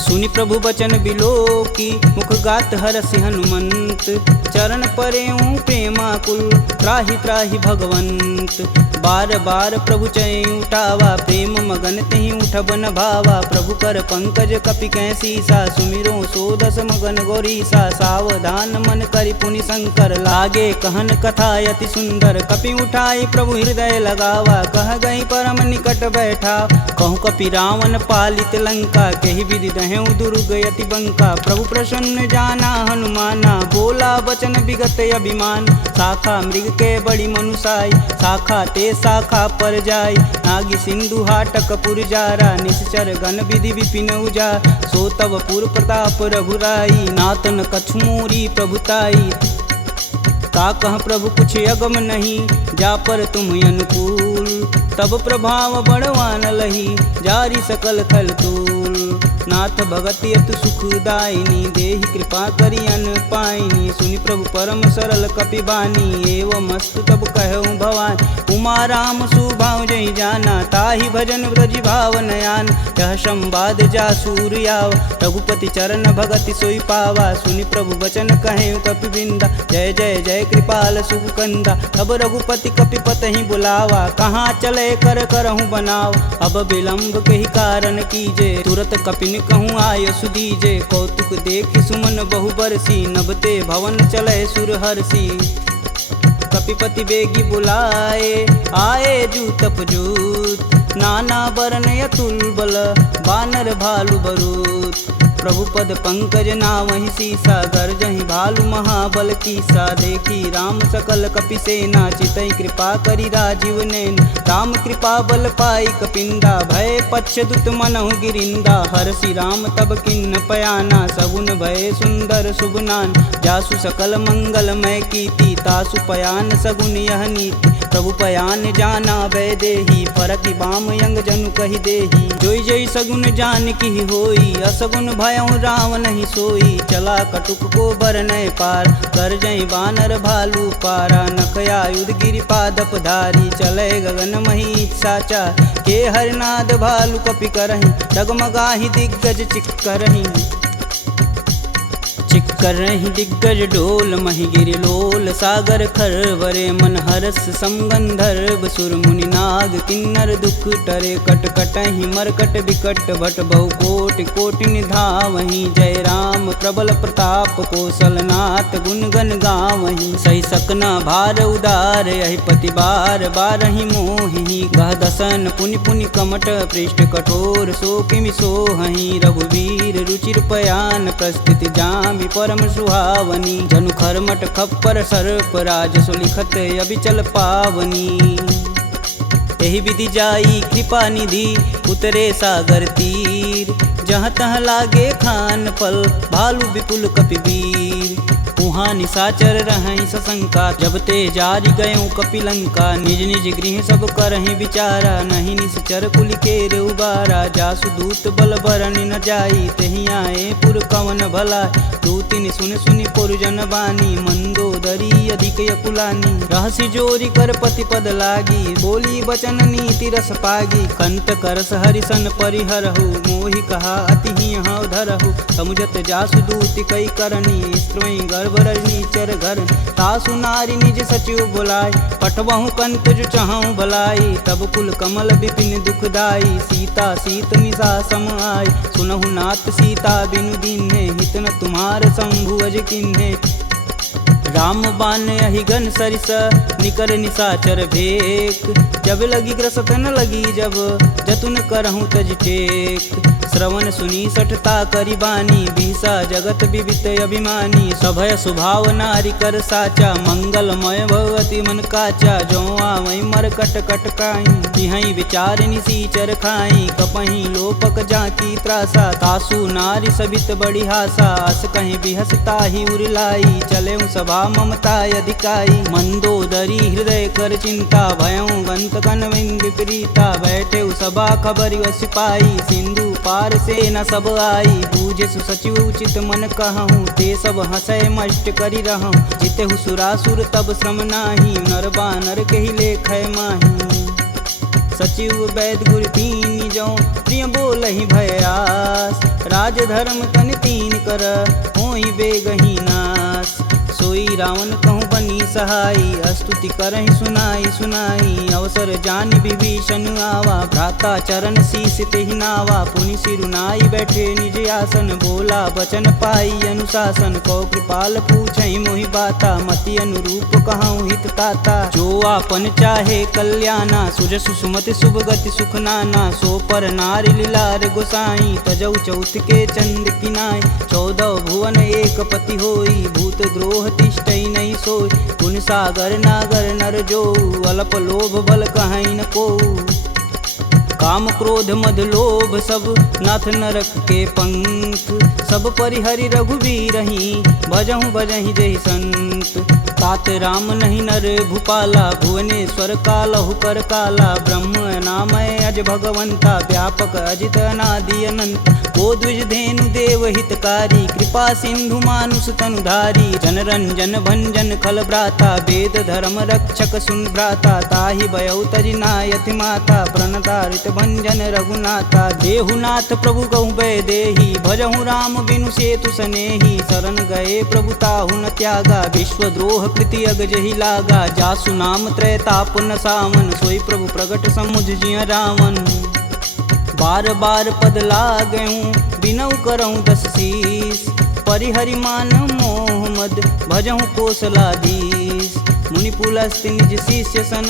सुनि प्रभु बचन बिलोकी मुख गात हरसि हनुमंत। चरण परेऊँ प्रेमाकुल त्राहि त्राहि भगवंत। बार बार प्रभु चै उठावा प्रेम मगन तेहि उठब न भावा। प्रभु कर पंकज कपि कैसीसा सुमिरो सोदस मगन गौरीसा। सावधान मन करि पुनि शंकर लागे कहन कथा अति सुंदर। कपि उठाई प्रभु हृदय लगावा कह गई परम निकट बैठा। कहूँ कपि रावण पालित लंका केहि विधि दहें दुर्ग यति बंका। प्रभु प्रसन्न जाना हनुमाना बोला वचन विगत अभिमान। शाखा मृग के बड़ी मनुसाई शाखा ते शाखा पर जाई। नागी सिंधु हाटक पुर जारा निश्चर गण विधि विपिन उजा। सो तब पुर प्रताप रघुराई नातन कछुमूरी प्रभुताई। का कह प्रभु कुछ अगम नहीं जा पर तुम अनुकूल। तब प्रभाव बड़वान लही जारी सकल खल तूल। नाथ भगति अतु सुखदायिनी देहि कृपा करि अन पाइनी। सुनि प्रभु परम सरल कपि बानी एवं मस्तु तब कहऊँ भवानी। उमा राम सुभाव जहि जाना ताहि भजन ब्रज भाव नयान। यह संवाद जा सूर्याव रघुपति चरण भगति सोई पावा। सुनि प्रभु बचन कहें कपि बिंदा जय जय जय कृपाल सुख कंदा। अब रघुपति कपि पतहि बुलावा कहाँ चले कर करहूँ बनाव। अब विलंब के ही कारण कीजे तुरत कपिन कहूँ आय सुदीजे। कौतुक देख सुमन बहु बरसी नभते भवन चले सुर हर्षि। कपिपति बेगी बुलाए आए जूतप जूत। नाना वर्ण अतुल बल बानर भालु बरूत। प्रभु पद पंकज नावहि सीसा गर्जहि भालु महाबल कीसा। देखी राम सकल कपि सेना चितई कृपा करि राजीव नैन। राम कृपा बल पाई कपिंदा भय पश्चदुत मनहु गिरिंदा। हरसि राम तब किन्न पयाना सगुन भय सुंदर शुभनान। जासु सकल मंगलमय कीर्ति तासु पयान सगुन यह नीति। प्रभु पयान जाना भय देही फरकि बाम यंग जनु कहि देही। जोई जोई सगुन जान की होई असगुन भयउ राम नहीं सोई। चला कटुक को बरनय पार कर जई बानर भालू पारा। नखया युध गिरि पादप धारी चले गगन मही साचा। के हरनाद भालू कपि करहि डगमगाहि दिग्गज चिक करहि। चिक कर रही दिग्गज डोल महिगिरि लोल सागर खरवरे मन हरस समगंधर्व सुर मुनि नाग किन्नर दुख टरे कट कटहि मरकट विकट भट बहु कोटि कोटि निधावहि जय राम प्रबल प्रताप कौशलनाथ गुण गण गावहि सही सकना भार उदार यही पति बार बारहि मोहि गह दसन पुनि पुनि कमट पृष्ठ कठोर सो किमि सोहहि रघुवीर रुचिर पयान प्रस्थिति जामि परम सुहावनी जनु खरमट खप्पर सर्प राजसु लिखत अबिचल पावनी एहि विधि जाई कृपा निधि उतरे सागर तीर जहाँ तहाँ लागे खान फल भालू विपुल कपिवीर उहाँ निशाचर रहहि सशंका जब ते जारि गयों कपिलंका निज निज गृह सब करहि विचारा नहीं निश्चर कुलिकेर उबारा जासु दूत बल बरनि न जाई तेहि आए पुर कवन भला दूतिन सुन सुनि पुरजन बानी मंदोदरी अधिक यकुलानी रहसि जोरी कर पति पद लागी बोली बचन नीति रस पागी कंत करस हरिसन परिहरहु मोहि कहा अति ही हौ धरहु समुझत जासु दूति कई करनी स्त्रोई गर्भ रजनी चर घर तासु नारी निज सचिव बुलाय पठबहु कंत जो चाहूं भलाई तब कुल कमल विपिन दुखदाई सीता सीत निशा सम आय सुनहु नाथ सीता बिनु दीन्हे हित न तुम्हार शंभु अज किन्हे राम बान अहिगन सरिस निकर निशाचर भेक जब लगी ग्रसत न लगी जब जतुन करहूँ तज टेक श्रवण सुनी सठता करी बानी बिहसा जगत विवित अभिमानी सभय स्वभाव नारी कर साचा मंगलमय भगवती मन काचा जो आवई मर कट कट काई तिहई विचार निसीचर खाई कपही लोपक जाकी त्रासा तासु नारी सबित बड़ी हासा अस कहीं बिहसता ही उरलाई चले सभा ममता अधिकाई मंदोदरी हृदय कर चिंता भयं गंत कनविंद विपरीता बैठे सभा खबर सिपाही सिंधु पार से न सब आई बूझे सचिव उचित मन कहूँ ते सब हंसय मष्ट करी रहूँ जिते सुरासुर तब श्रम नाही नर बानर के ही लेख माही सचिव वैद गुर तीन जो प्रिय बोल ही भयास राज धर्म तन तीन कर होई बेगही नास सोई रावण कहूँ बनी सहाई स्तुति करहि सुनाई सुनाई अवसर जान विभीषण आवा भ्राता चरण शीस तेहि नावा पुनि सिरुनाई बैठे निज आसन बोला बचन पाई अनुशासन कौ कृपाल पूछहि मोहि बाता मति अनुरूप कहूँ हित ताता जो आपन चाहे कल्याणा सुजसु सुमति शुभ गति सुख नाना सो पर नारी लीलार गोसाई तजौ चौथ के चंद किनाय 14 भुवन एक पति होई भूत द्रोह तिष्ठई नहीं सोई गुण सागर नागर नर जो अल्प लोभ बल कहीं न को काम क्रोध मद लोभ सब नाथ नरक के पंख सब परिहरि रघुवीरहि भजहु भजहि जहि संत तात राम नहीं नर भूपाला भुवनेश्वर कालहु कर काला ब्रह्म नामय अज भगवंता व्यापक अजित अनादि अनंत को द्विज धेनु देव हितकारी कृपा सिंधु मानुष तनुधारी जन रंजन भंजन खल भ्राता वेद धर्म रक्षक सुन भ्राता ताहि भयउ तजि नायति माता प्रणतारित भंजन रघुनाथा देहुनाथ प्रभु कहु भय देहि भजहु राम बिनु सेतु सनेहि शरण गए प्रभु ताहु न त्यागा विश्वद्रोह कृति अगजहि लागा जासु नाम त्रैताप न सावन सोई प्रभु प्रगट समुझ जिय रावण बार बार पद लागऊं बिनऊ करऊं 10 शीस परिहरि मान मोह मद भजहु कौशलाधीश मुनि पुलस्त निज शिष्य सन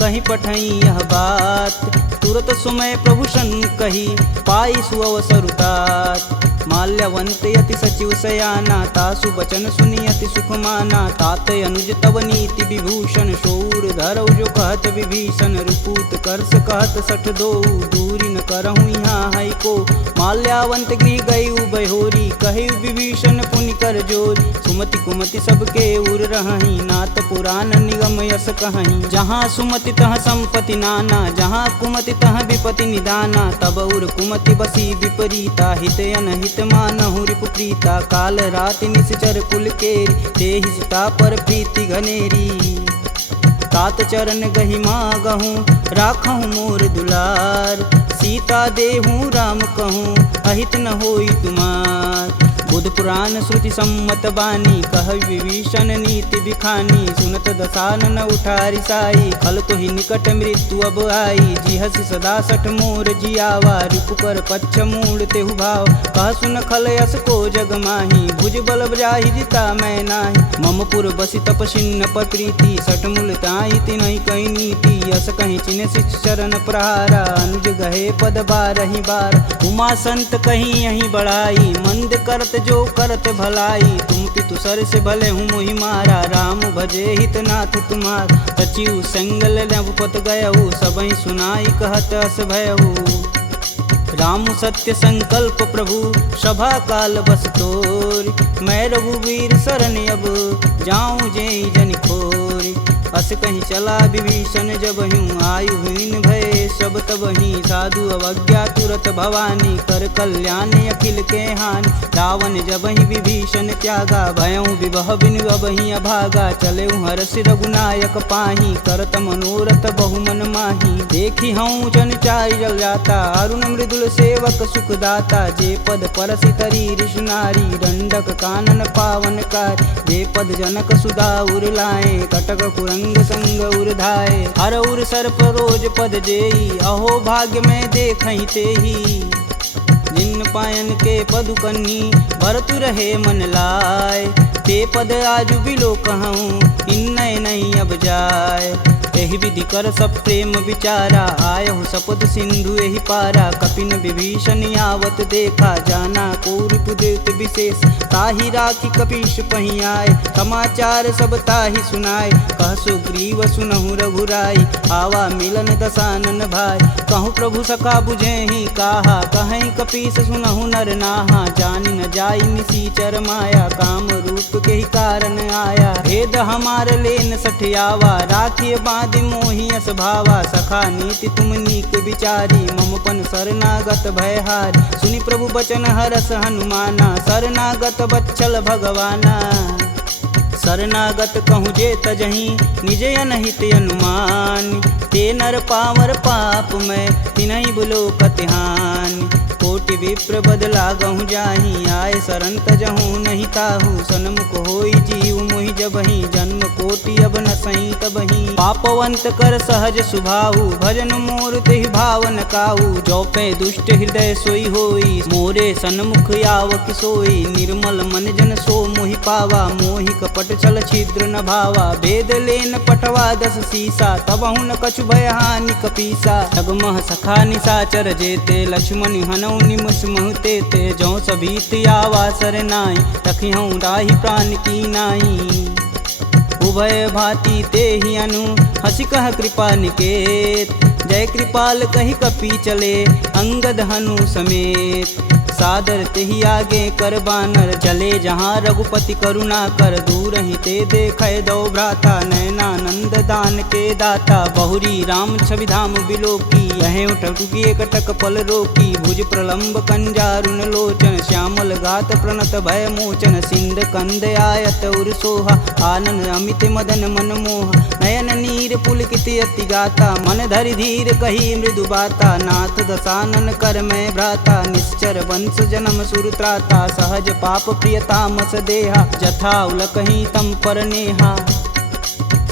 कहीं पठई यह बात तुरत सुमय प्रभु सन कही पाई सुअवसरुतात माल्यवंत यति सचिव सयाना तासु बचन सुनियति सुख माना तात अनुज तव नीति विभूषण शौर धरौ जो कहत विभीषण रुपूत करस कहत सठ दो दूरी न करहु यहाँ है को माल्यावंत गृह गई बहोरी कहे विभीषण पुनि कर जोरी सुमति कुमति सबके उर रही नाथ पुराण निगम यस कहीं जहाँ सुमति तह संपत्ति नाना जहाँ कुमति तह विपति निदाना तब उर कुमति बसी विपरीता हित अनहित मानहु रिपुप्रीता काल राति निश्चर कुल केरी देहि सीता पर प्रीति घनेरी तात चरण गहि मागहूँ राखहूँ मोर दुलार सीता देहूँ राम कहूँ अहित न होई तुमार बुध पुराण श्रुति सम्मत बानी, कह विभीषण नीति बिखानी। सुनत दसानन उठारी साई, खल तो ही निकट मृत्यु अब आई। जिहसि सदा सठ मोर जियावा, रिपुकर पच्छ मूड़ तेहु भाव। कह सुन खल यस को जग माही, भुज बल जाहि जिता मैं नाही। मम पुर बसि तपसिन्न पर प्रीति, सठ मूल ताहि तिनहि कही नीति। यस कहीं चिन्ह शिष चरण प्रहारा, अनुज गहे पद बारहि बार। उमा संत कहीं यहीं बढ़ाई, मंद करत जो करत भलाई। तुम पितु सर से भले हूँ मोहि मारा, राम भजे हितनाथ तुम्हार। सचिव संगल नवपत गयहु, सबहि सुनाई कहत अस भयहु। राम सत्य संकल्प प्रभु, सभा काल बस तोरि। मैं रघुवीर शरण अब, जाऊं जेहि जनि खोरि। अस कहीं चला विभीषण जब हूँ, आयुहीन भय सब तब ही। साधु अवज्ञा तुरत भवानी, कर कल्याण अखिल के हानि। रावण जब ही विभीषण त्यागा, भयऊँ विवह बिनु अब ही अभागा। चले हरष रघुनायक पाही, करत मनोरथ बहुमन माही। देखी हूँ जन चारि जल जाता, अरुण मृदुल सेवक सुखदाता। जे पद परसि तरी ऋषि नारी, दंडक कानन पावन कार। जे पद जनक सुधा उर लाए, कटक कुरंग संग उर धाये। हर उर सर्प रोज पद जेई, अहो भाग्य में देखहि तेहि। जिन पायन के पदु कन्ही, भरतु रहे मन लाय। ते पद आजु बिलो कहूँ, इन्नय नहीं अब जाय। एहि विधि कर सब प्रेम विचारा, आयहु सपद सिंधु एहि पारा। कपिन विभीषण आवत देखा, जाना कौरव देत विशेष। ताहि राखी कपीश पहि आए, समाचार सब ताहि सुनाए। कह सुग्रीव सुनहु रघुराई, आवा मिलन दसानन भाई। कहूँ प्रभु सखा बुझेहि काहा, कहीं कपीस सुनहु नर नाहा। जानि न जाई निसीचर माया, काम रूप के ही कारण आया। भेद हमार लेन सठियावा, राखिय बांधि मोहि यस भावा। सखा नीति तुम नीक विचारी, मम पन शरणागत भयहारी। सुनि प्रभु बचन हरस हनुमाना, शरणागत बच्चल भगवाना। शरणागत कहूँ जे तजहि, निज अनहित अनुमान। ते नर पावर पाप में, तिन्हि बुलोकत हानि। कोटि विप्र बदला गहूँ जाहि, आय शरण तजहूँ नहीं ताहू। सन्मुख होई जीव मोहि जबहि, जन्म कोटि अब न सही तबहि। पापवंत कर सहज सुभाहु, भजन मोर तेहि भावन काहू। जो पे दुष्ट हृदय सोई होई, मोरे सन्मुख आव किसोई। निर्मल मन जन सो मोहि पावा, मोहि कपट छल छिद्र न भावा। भेद लेन पटवा दस सीसा, तबहु न कछु भय हानि कपीसा। जगमह सखा निशाचर जेते, लक्ष्मण हनौ निमस महते ते। जौ सभीत आवा सरनाई, तखिहूँ राहि प्राण की नाई। उभय भांति ते ही अनु, हंसी कह कृपा निकेत। जय कृपाल कही कपी चले, अंगद हनु समेत। सादर तेहि आगे कर बानर, चले जहाँ रघुपति करुणा कर। दूर ही ते देखे दो भ्राता, नयनानंद दान के दाता। बहुरी राम छवि धाम बिलोकी, यह उठुकी कटक पल रोकी। भुज प्रलंब कंजारुन लोचन, श्यामल गात प्रणत भय मोचन। सिंध कंद आयत उर सोहा, आनन अमित मदन मन मोह। नयन नीर पुलकित अति गाता, मन धरि धीर कही मृदु बाता। नाथ दसानन कर मैं भ्राता, निश्चर वंश जन्म सुर त्राता। सहज पाप प्रियतामस देहा, जथा उलकहि तम पर नेहा।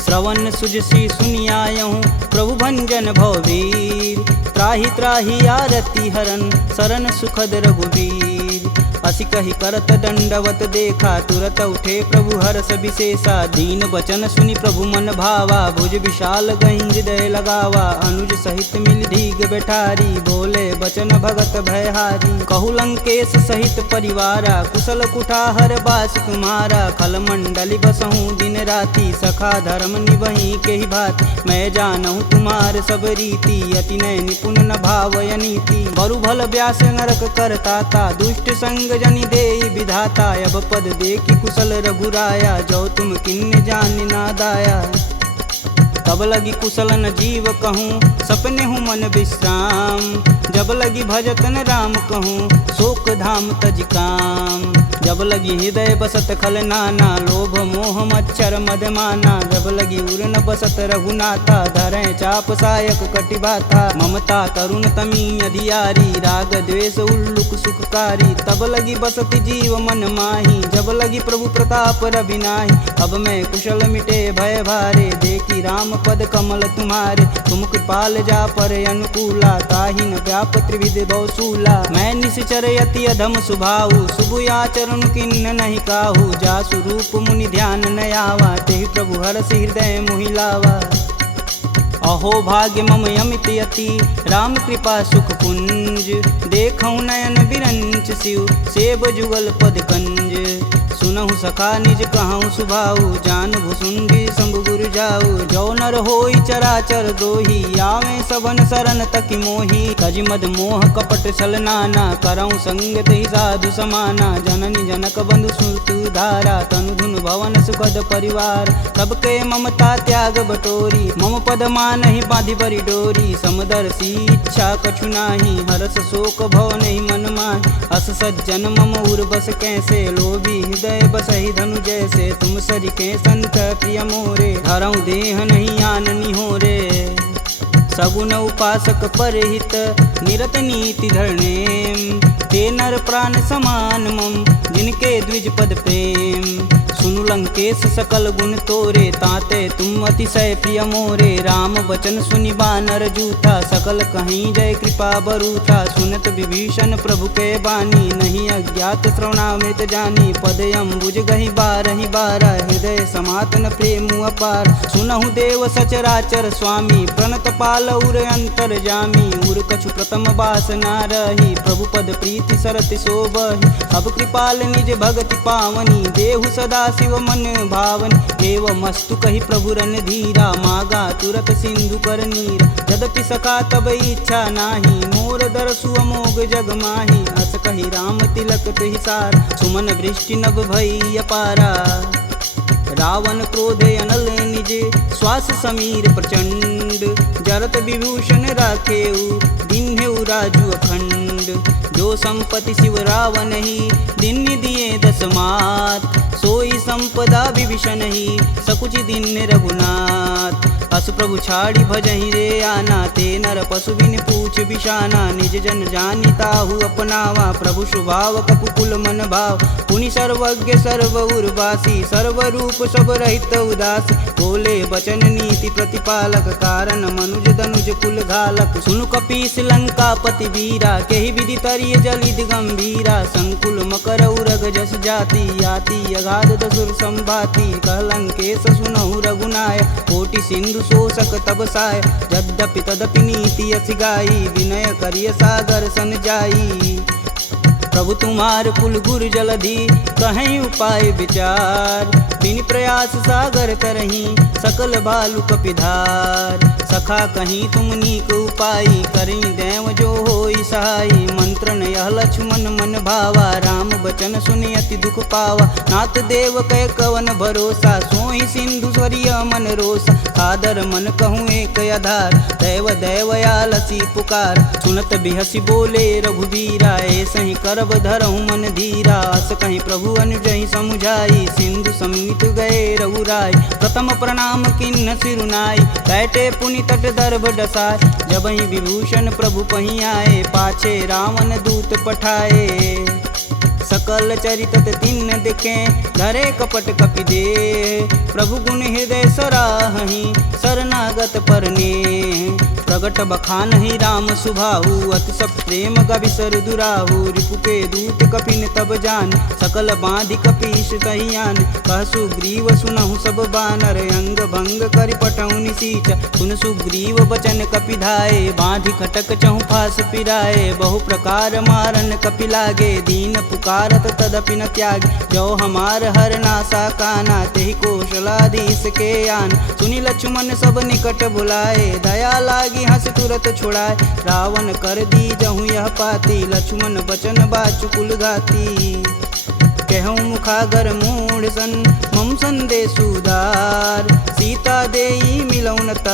श्रवण सुजसी सुनियायहूँ, प्रभु भंजन भववीर। त्राहि त्राहि आरती हरन, शरण सुखद रघुवीर। असी कही करत दंडवत देखा, तुरत उठे प्रभु हर्ष विशेषा। दीन वचन सुनि प्रभु मन भावा, भुज विशाल गहि हृदय लगावा। अनुज सहित मिल धीग बैठारी, बोले बचन भगत भयहारी। कहु लंकेश सहित परिवारा, कुशल कुठाहर बास तुम्हारा। खल मंडली बसहूँ दिन राति, सखा धर्म निबहि के ही भात। मैं जानहूँ तुम्हार सब रीति, अति नय निपुण न भावय नीति। बरु भल व्यास नरक करताता, दुष्ट संग जनि देई विधाता। अब पद देखि कुशल रघुराया, जो तुम किन्ने जान ना दाया। तब लगी कुशल न जीव कहूँ, सपने हूँ मन विश्राम। जब लगी भजतन राम कहूँ, शोक धाम तज काम। जब लगी हृदय बसत खल नाना, लोभ मोह मच्छर मदमाना। जब लगी उर न बसत रघुनाथा, धरें चाप सायक कटिबाथा। ममता तरुण तमी अधियारी, राग द्वेष उल्लू दुख सुखकारी। तब लगी बसति जीव मन माही, जब लगी प्रभु प्रताप रविनाही। अब मैं कुशल मिटे भय भारे, देखी राम पद कमल तुम्हारे। तुम कृपाल जा पर अनुकूला, ताहि न व्याप त्रिविध बहुसूला। मैं निश्चर यति अधम सुभाऊ, शुभ आचरण किन्न नहीं काहू। जासु रूप मुनि ध्यान न आवा, तेहि प्रभु हरषि हृदय मोहि लावा। अहो भाग्य मम अमित यति, राम कृपा सुख कुंज। देखऊँ नयन बिरंच शिव, सेब जुगल पद कंज। सुनहु सखा निज कहूँ सुभाऊ, जान भुसुंडी शंभु गुरु जाऊ। जो नर होई चराचर द्रोही, आवे सबन शरण तकि मोही। तज मद मोह कपट छल नाना, करऊँ संगत ही साधु समाना। जननी जनक बंधु सुत धारा, तनु धुन भवन सुखद परिवार। सबके ममता त्याग बटोरी, मम पद मानहि बांधि बरी डोरी। समदर्शी इच्छा कछु नाही, हरस शोक भव नहीं मन माहि। अस सज्जन मम उर बस कैसे, लोभी हृदय बसहि धनु जैसे। तुम सरिके संत प्रिय मोरे, धरऊँ देह नहीं आननी हो रे। सगुन उपासक परहित, निरत नीति धरनेम। ते नर प्राण समान मम, जिनके द्विज पद प्रेम। सुनु लंकेश सकल गुण तोरे, ताते तुम अतिशय प्रिय मोरे। राम बचन सुनि बानर जूठा, सकल कहीं जय कृपा बरूठा। सुनत विभीषण प्रभु के बानी, नहीं अज्ञात श्रवणामृत जानी। पद अम्बुज गहि बारहि बारा, हृदय समातन प्रेम अपार। सुनहु देव सचराचर स्वामी, प्रणत पाल उर अंतर जामी। उर कछु प्रथम बास ना रही, प्रभु पद प्रीति सरत शोभहि। अब कृपाल निज भगति पावनी, देहु सदा शिव मन भावनी। एवं मस्तु कही प्रभु रन धीरा, मागा तुरत सिंधु कर नीर। यद्यपि सखा तब इच्छा नाही, मोर दरसु अमोघ जग माही। अस कही राम तिलक तुहि सार, सुमन वृष्टि नभ भई अपारा। रावण क्रोधे अनल निज, श्वास समीर प्रचंड। जरत विभूषण राखेऊ, दिन्हेऊ राजु अखंड। जो संपत्ति शिव रावण ही, दिन दिए दस मात। सोई संपदा विभीषण ही, सकुच दिन रघुनाथ। अस प्रभु छाड़ी भजहि रे आना, ते नर पशु बिन पूछ बिशाना। निज जन जानि ताहु अपनावा, प्रभु स्वभाव कपुकुल मन भाव। पुनि सर्वज्ञ सर्व उर्वासी, सर्वरूप सब रहित उदासी। बोले बचन नीति प्रतिपालक, कारण मनुज धनुज कुल घालक। सुनु कपीस लंकापति वीरा, केहि विधि तरिय जलिद गंभीरा। संकुल मकर उरग जस जाति, याति अगाध दसुर संभाति। कह लंकेश सुनहु रघुनाय, कोटि सिंधु शोषक तब साय। यद्यपि तदपि नीति यस गाई, विनय करिय सागर सन जाई। प्रभु तुम्हार कुल गुर जलधि, कहीं उपाय विचार। बिन प्रयास सागर तरही, सकल बालु कपिधार। सखा कहीं तुम नीक उपाय, करी देव जो होई सहाई। मंत्र न यह लक्ष्मण मन भावा, राम बचन सुनि अति दुख पावा। नाथ देव कह कवन भरोसा, सोहि सिंधु स्वरिय मन रोसा। सादर मन कहूँ एक आधार, दैव दैवयालसी पुकार। सुनत बिहसी बोले रघुबीरा, ऐसे ही करब धरहु मन धीरा। अस कहीं प्रभु अनुजहि समुझाई, सिंधु समीत गए रघुराय। प्रथम प्रणाम किन्न सिरुनाई, बैठे पुनि तट दर्भ डसाय। जब ही विभूषण प्रभु पही आए, पाछे रावण दूत पठाए। सकल चरितत तिन्न दिखे, धरे कपट कपि दे। प्रभु गुण हृदय सराहहि, शरणागत परने। प्रगट बखानहि राम सुभाहु, अति सब प्रेम गविसर दुराहु। रिपु के दूत कपिन तब जान, सकल बांधि कपीश तहियान। कह सुग्रीव सुनहु सब बानर, अंग भंग करि पठौनि निसीच। सुन सुग्रीव बचन कपि धाये, बांधि खटक चहु फास पिराए। बहु प्रकार मारन कपि लागे, दीन पुकारत तदपि न त्यागे। जो हमार हर नासा काना, तेहि कौशलाधीश के आन। सुनि लक्ष्मण सब निकट बुलाए, दया लागी हंस तुरत छुड़ाए। रावण कर दी जहु यह पाती, लक्ष्मण बचन बाचु कुल घाती। कहूँ मुखागर मूढ़ सन, मम संदेश उदार। सीता देई मिलौन त,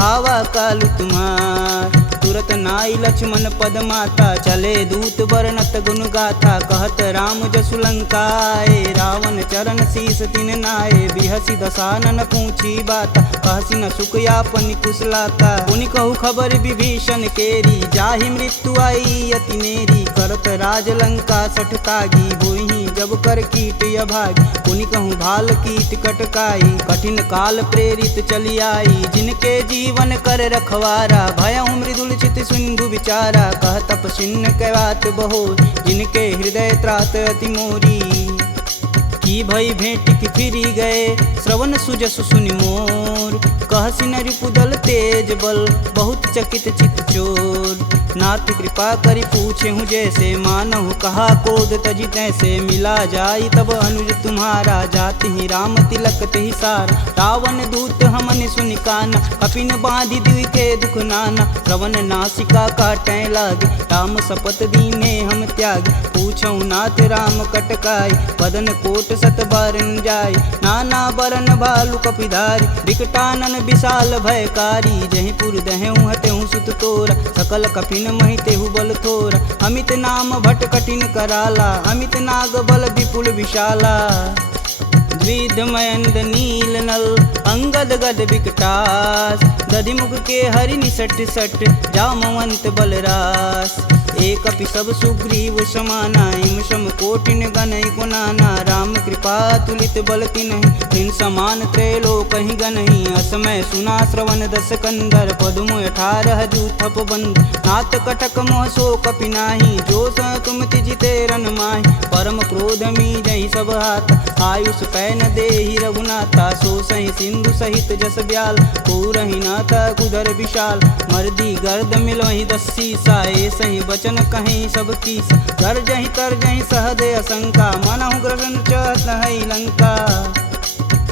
आवा कालु तुम्हार। तुरत नाई लक्ष्मण पद माता, चले दूत बरनत गुण गाथा। कहत राम जसु लंकाए, रावण चरण शीस तिन नाये। बिहसी दसानन पूछी बात, कहसी न सुख यापन कुशलाता। पुनि कहु खबर विभीषण केरी, जाहि मृत्यु आई अति नेरी। करत राज लंका सठ तागी, होहि जब कर कीट अभागी। पुनि कहूँ भाल कीट कटकाई, कठिन काल प्रेरित चली आई। जिनके जीवन कर रखवारा, भयउ मृदुल चित सिंधु विचारा। कह तपसिन्न कै बात बहो, जिनके हृदय त्रात अति मोरी। की भई भेंट की फिरी गए, श्रवण सुजसु सुनि मोर। कहसी न रिपुदल तेज बल, बहुत चकित चित चोर। नाथ कृपा करि पूछे हूँ जैसे, मानहु कहा कोद तजि तैसे। मिला जाई तब अनुज तुम्हारा, जाति ही राम तिलक तेहि सार। रावण दूत हमन सुनि काना, कपिन बांधि दिवि के दुख नाना। श्रवण नासिका काटै लागे, राम शपथ दीने हम त्यागे। पूछौ नाथ राम कटकाई, बदन कोट सत बारन जाय। नाना बरन भालु कपिधारी, विकटानन विशाल भयकारी। जहीं पुर दहेउ हतेउ सुत तोरा, सकल कपिन महि तेहु बल थोरा। अमित नाम भट कठिन कराला, अमित नाग बल विपुल विशाला। द्विध मयंद नील नल, अंगद गद विकटास। दधिमुख के हरि निसट सट, जामवंत बलरास। एक अपि सब सुग्रीव समाना, इम सम कोटिन गनहि गुनाना। राम कृपा तुलित बल तिन्हि, तिन समान त्रैलोकहि गनहि। असमय सुना श्रवण दस कंदर, पदुम 18 जूथप बंद। नाथ कटक मोह सो कपि नाही, जो स तुम तिजिते रन माहि। परम क्रोध मीजहि सब हाथ, आयुष पै न देहि रघुनाथा। सो सहि सिंधु सहित जस ब्याल, पूरहि नाथा कुधर विशाल। मर्दी गर्द मिलहि 10 सीसा, सही बचन कहीं सब कीस। गर्जहि तरजहि सहदे असंका, मनहु ग्रसन चहत है लंका।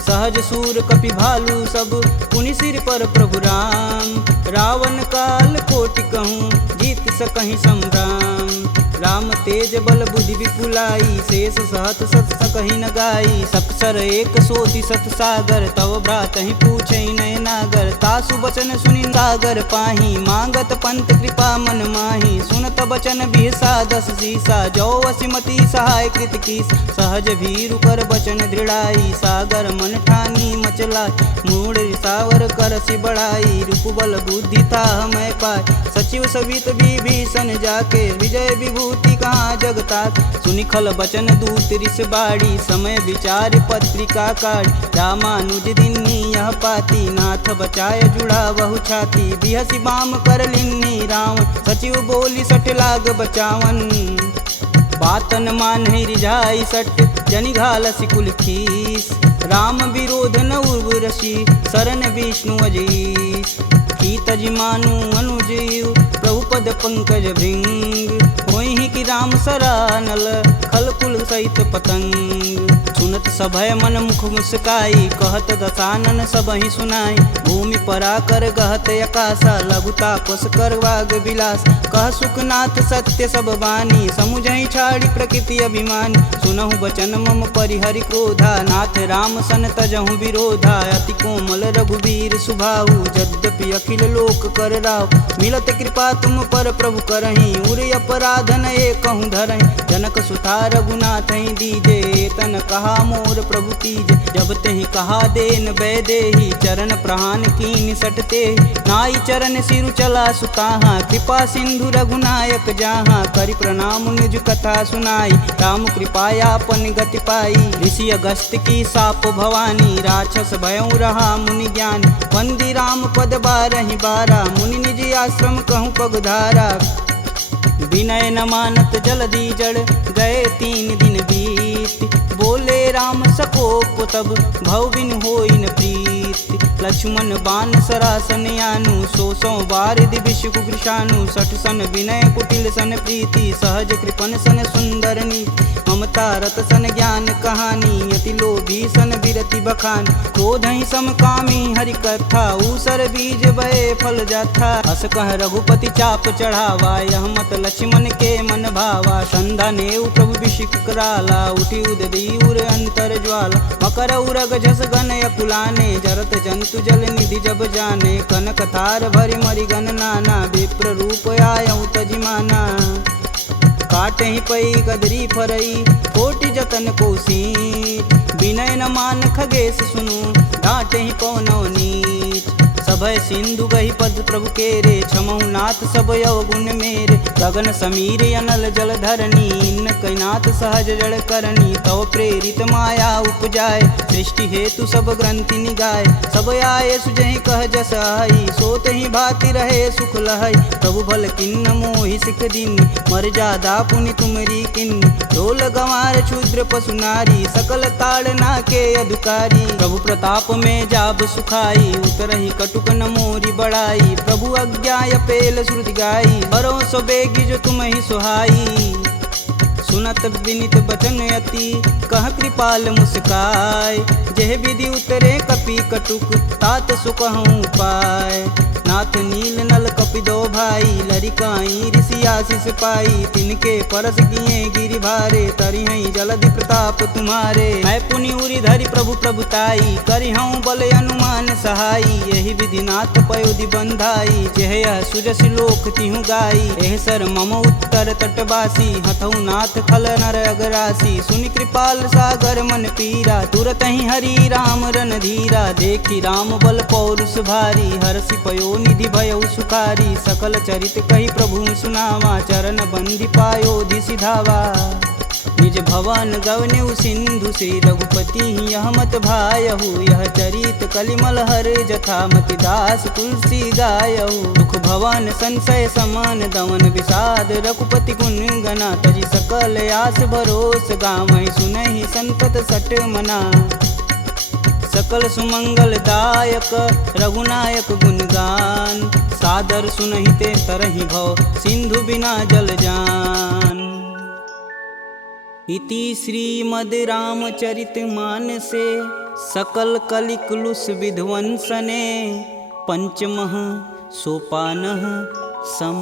सहज सूर कपि भालू सब, पुनि सिर पर प्रभु राम। रावण काल कोटि कहूँ, जीत सकहि संग्राम। राम तेज बल बुद्धि विपुलाई, शेष सहत सत सकहि न गाई। सकसर एक सोति सत सागर, तव भ्रातहि पूछै नय नागर। तासु बचन सुनि सागर पाही, मांगत पंत कृपा मन माही। सुनत बचन बिहसा 10 सीसा, जो वसिमति सहाय कृत कीस। सहज भीरु कर बचन दृढ़ाई, सागर मन ठानी मचला। मूढ़ रिसावर करसि बढ़ाई, रूप बल बुद्धि था मैं पाय। सचिव सवित विभीषण जाके, विजय विभूति कहाँ जगता। सुनि खल बचन दूत रिस बाड़ी, समय विचार पत्रिका काढ़। रामानुज दिन्नी यह पाती, नाथ बचाय जुड़ा बहु छाती। बिहसी बाम कर लिन्नी रावण, सचिव बोली सठ लाग बचावन। बातन मानहि रिझाई सट, जनि घालसि कुल खीस। राम विरोध न उर्वरसी, शरण विष्णु अजीस। की तजि मानु अनुजीव, प्रभु पद पंकज भृंग। होहि कि राम सरानल, खल कुल सहित पतंग। सुनत सभय मन मुख मुस्काई, कहत दसानन सबहि सुनाई। भूमि परा कर गहत आकाशा, लघुता पस कर वाग विलास। कह सुखनाथ सत्य सब बानी, समुझहि छाड़ी प्रकृति अभिमानी। सुनहु बचन मम परिहरि क्रोधा, नाथ राम सन तजहु विरोधा। अति कोमल रघुवीर सुभाऊ, यद्यपि अखिल लोक कर राव। मिलत कृपा तुम पर प्रभु करहि, उर अपराधन एकहु धरहि। जनक सुता रघुनाथ दीजे, तन कहा मोर प्रभु तीजे। जब तेहि कहा देन वैदेही, चरण प्रहान कीन सटते। नाई चरण सिरु चला सुताहा, कृपा सिंधु रघुनायक जहाँ। करि प्रणाम निज कथा सुनाई, राम कृपायापन गति पाई। ऋषि अगस्त की साप भवानी, राक्षस भयउ रहा मुनि ज्ञानी। वंदी राम पद 12 बारा, मुनि निज आश्रम कहूँ पगधारा। विनय न मानत जलधि जड़, गए 3 दिन बीत। बोले राम सकोप तब, भव बिन होई न प्रीत। लक्ष्मण बान सरासन यानु, 100 बार दिविश कुकृशानु। 60 सन विनय कुटिल सन प्रीति, सहज कृपन सन सुंदर नीति। ममता रत सन ज्ञान कहानी, अति लोभी सन विरति बखान। क्रोधहि समकामी हरि कथा, ऊसर बीज बए फल जाथा। अस कह रघुपति चाप चढ़ावा, यह मत लक्ष्मण के मन भावा। संधा नेउ प्रभु बिषिक कराला, उठी उददी उर अंतर ज्वाला। मकर उरग जस गन अकुलाने, जरत जंतु जल निधि जब जाने, कनक तार भरि मरिगन नाना, विप्र रूप आयऊ तजिमाना। काटे ही पई गदरी फरई, कोटि जतन कोसी, विनय न मान खगेश सुनु, डांटे ही पवनौ नीच। सभय सिंधु गही पद प्रभु केरे, छमहु नाथ सब अवगुण मेरे। गगन समीर अनल जल धरनी, इन कैनाथ सहज जड़ करनी। तव प्रेरित माया उपजाय, सृष्टि हेतु सब ग्रंथि निगाय। सब आये सुजहि कह जस आई, सोत ही भाति रहे सुख लहै। प्रभु भल किन्न मोहि सिख दीनी, मर्यादा पुनि तुमरी किन्नी। ढोल गंवार क्षुद्र पशु नारी, सकल ताड़ना के अधिकारी। प्रभु प्रताप में जाब सुखाई, उतरहि कटुक न मोरी बड़ाई। प्रभु अज्ञा पेल श्रुति गाई, बरो सो बेगी जो तुम ही सुहाई। सुनत विनित बचन अति, कह कृपाल मुस्काय। जेह विधि उतरे कपि कटुक, तात सुकहूँ पाय। नाथ नील नल कपि दो भाई, लरिकाई ऋषि आशीष पाई। तिनके परस किए गिरि भारे, तरिहै जलधि प्रताप तुम्हारे। मैं पुनि उरि धरि प्रभु प्रभुताई, करिहऊँ बल अनुमान सहाई। यही विधि नाथ पयोधि बंधाई, जेह यह सुजस लोक तिहु गाई। एह सर मम उत्तर तटवासी, हथऊ नाथ खल नर अगरासी। सुनि कृपाल सागर मन पीरा, तुरत ही हरि राम रन धीरा। देखी राम बल पौरुष भारी, हरषि पयो निधि भयउ सुखारी। सकल चरित कही प्रभु सुनावा, चरण बंदी पायोधि सिधावा। निज भवन गवनेउ सिंधु, श्री रघुपति यह मत भायहु। यह चरित कलिमल हर जथा, मति दास तुलसी गायहु। दुख भवन संशय समान, दमन विषाद रघुपति गुण गना। तजि सकल आस भरोस, गावहि सुनहि संतत सट मना। सकल सुमंगल दायक रघुनायक गुणगान, सादर सुनहि ते तरहि भव, सिंधु बिना जल जान। इति श्रीमद् रामचरित मानसे, सकल कलिकुलुष विध्वंसने। पंचमः सोपानः सम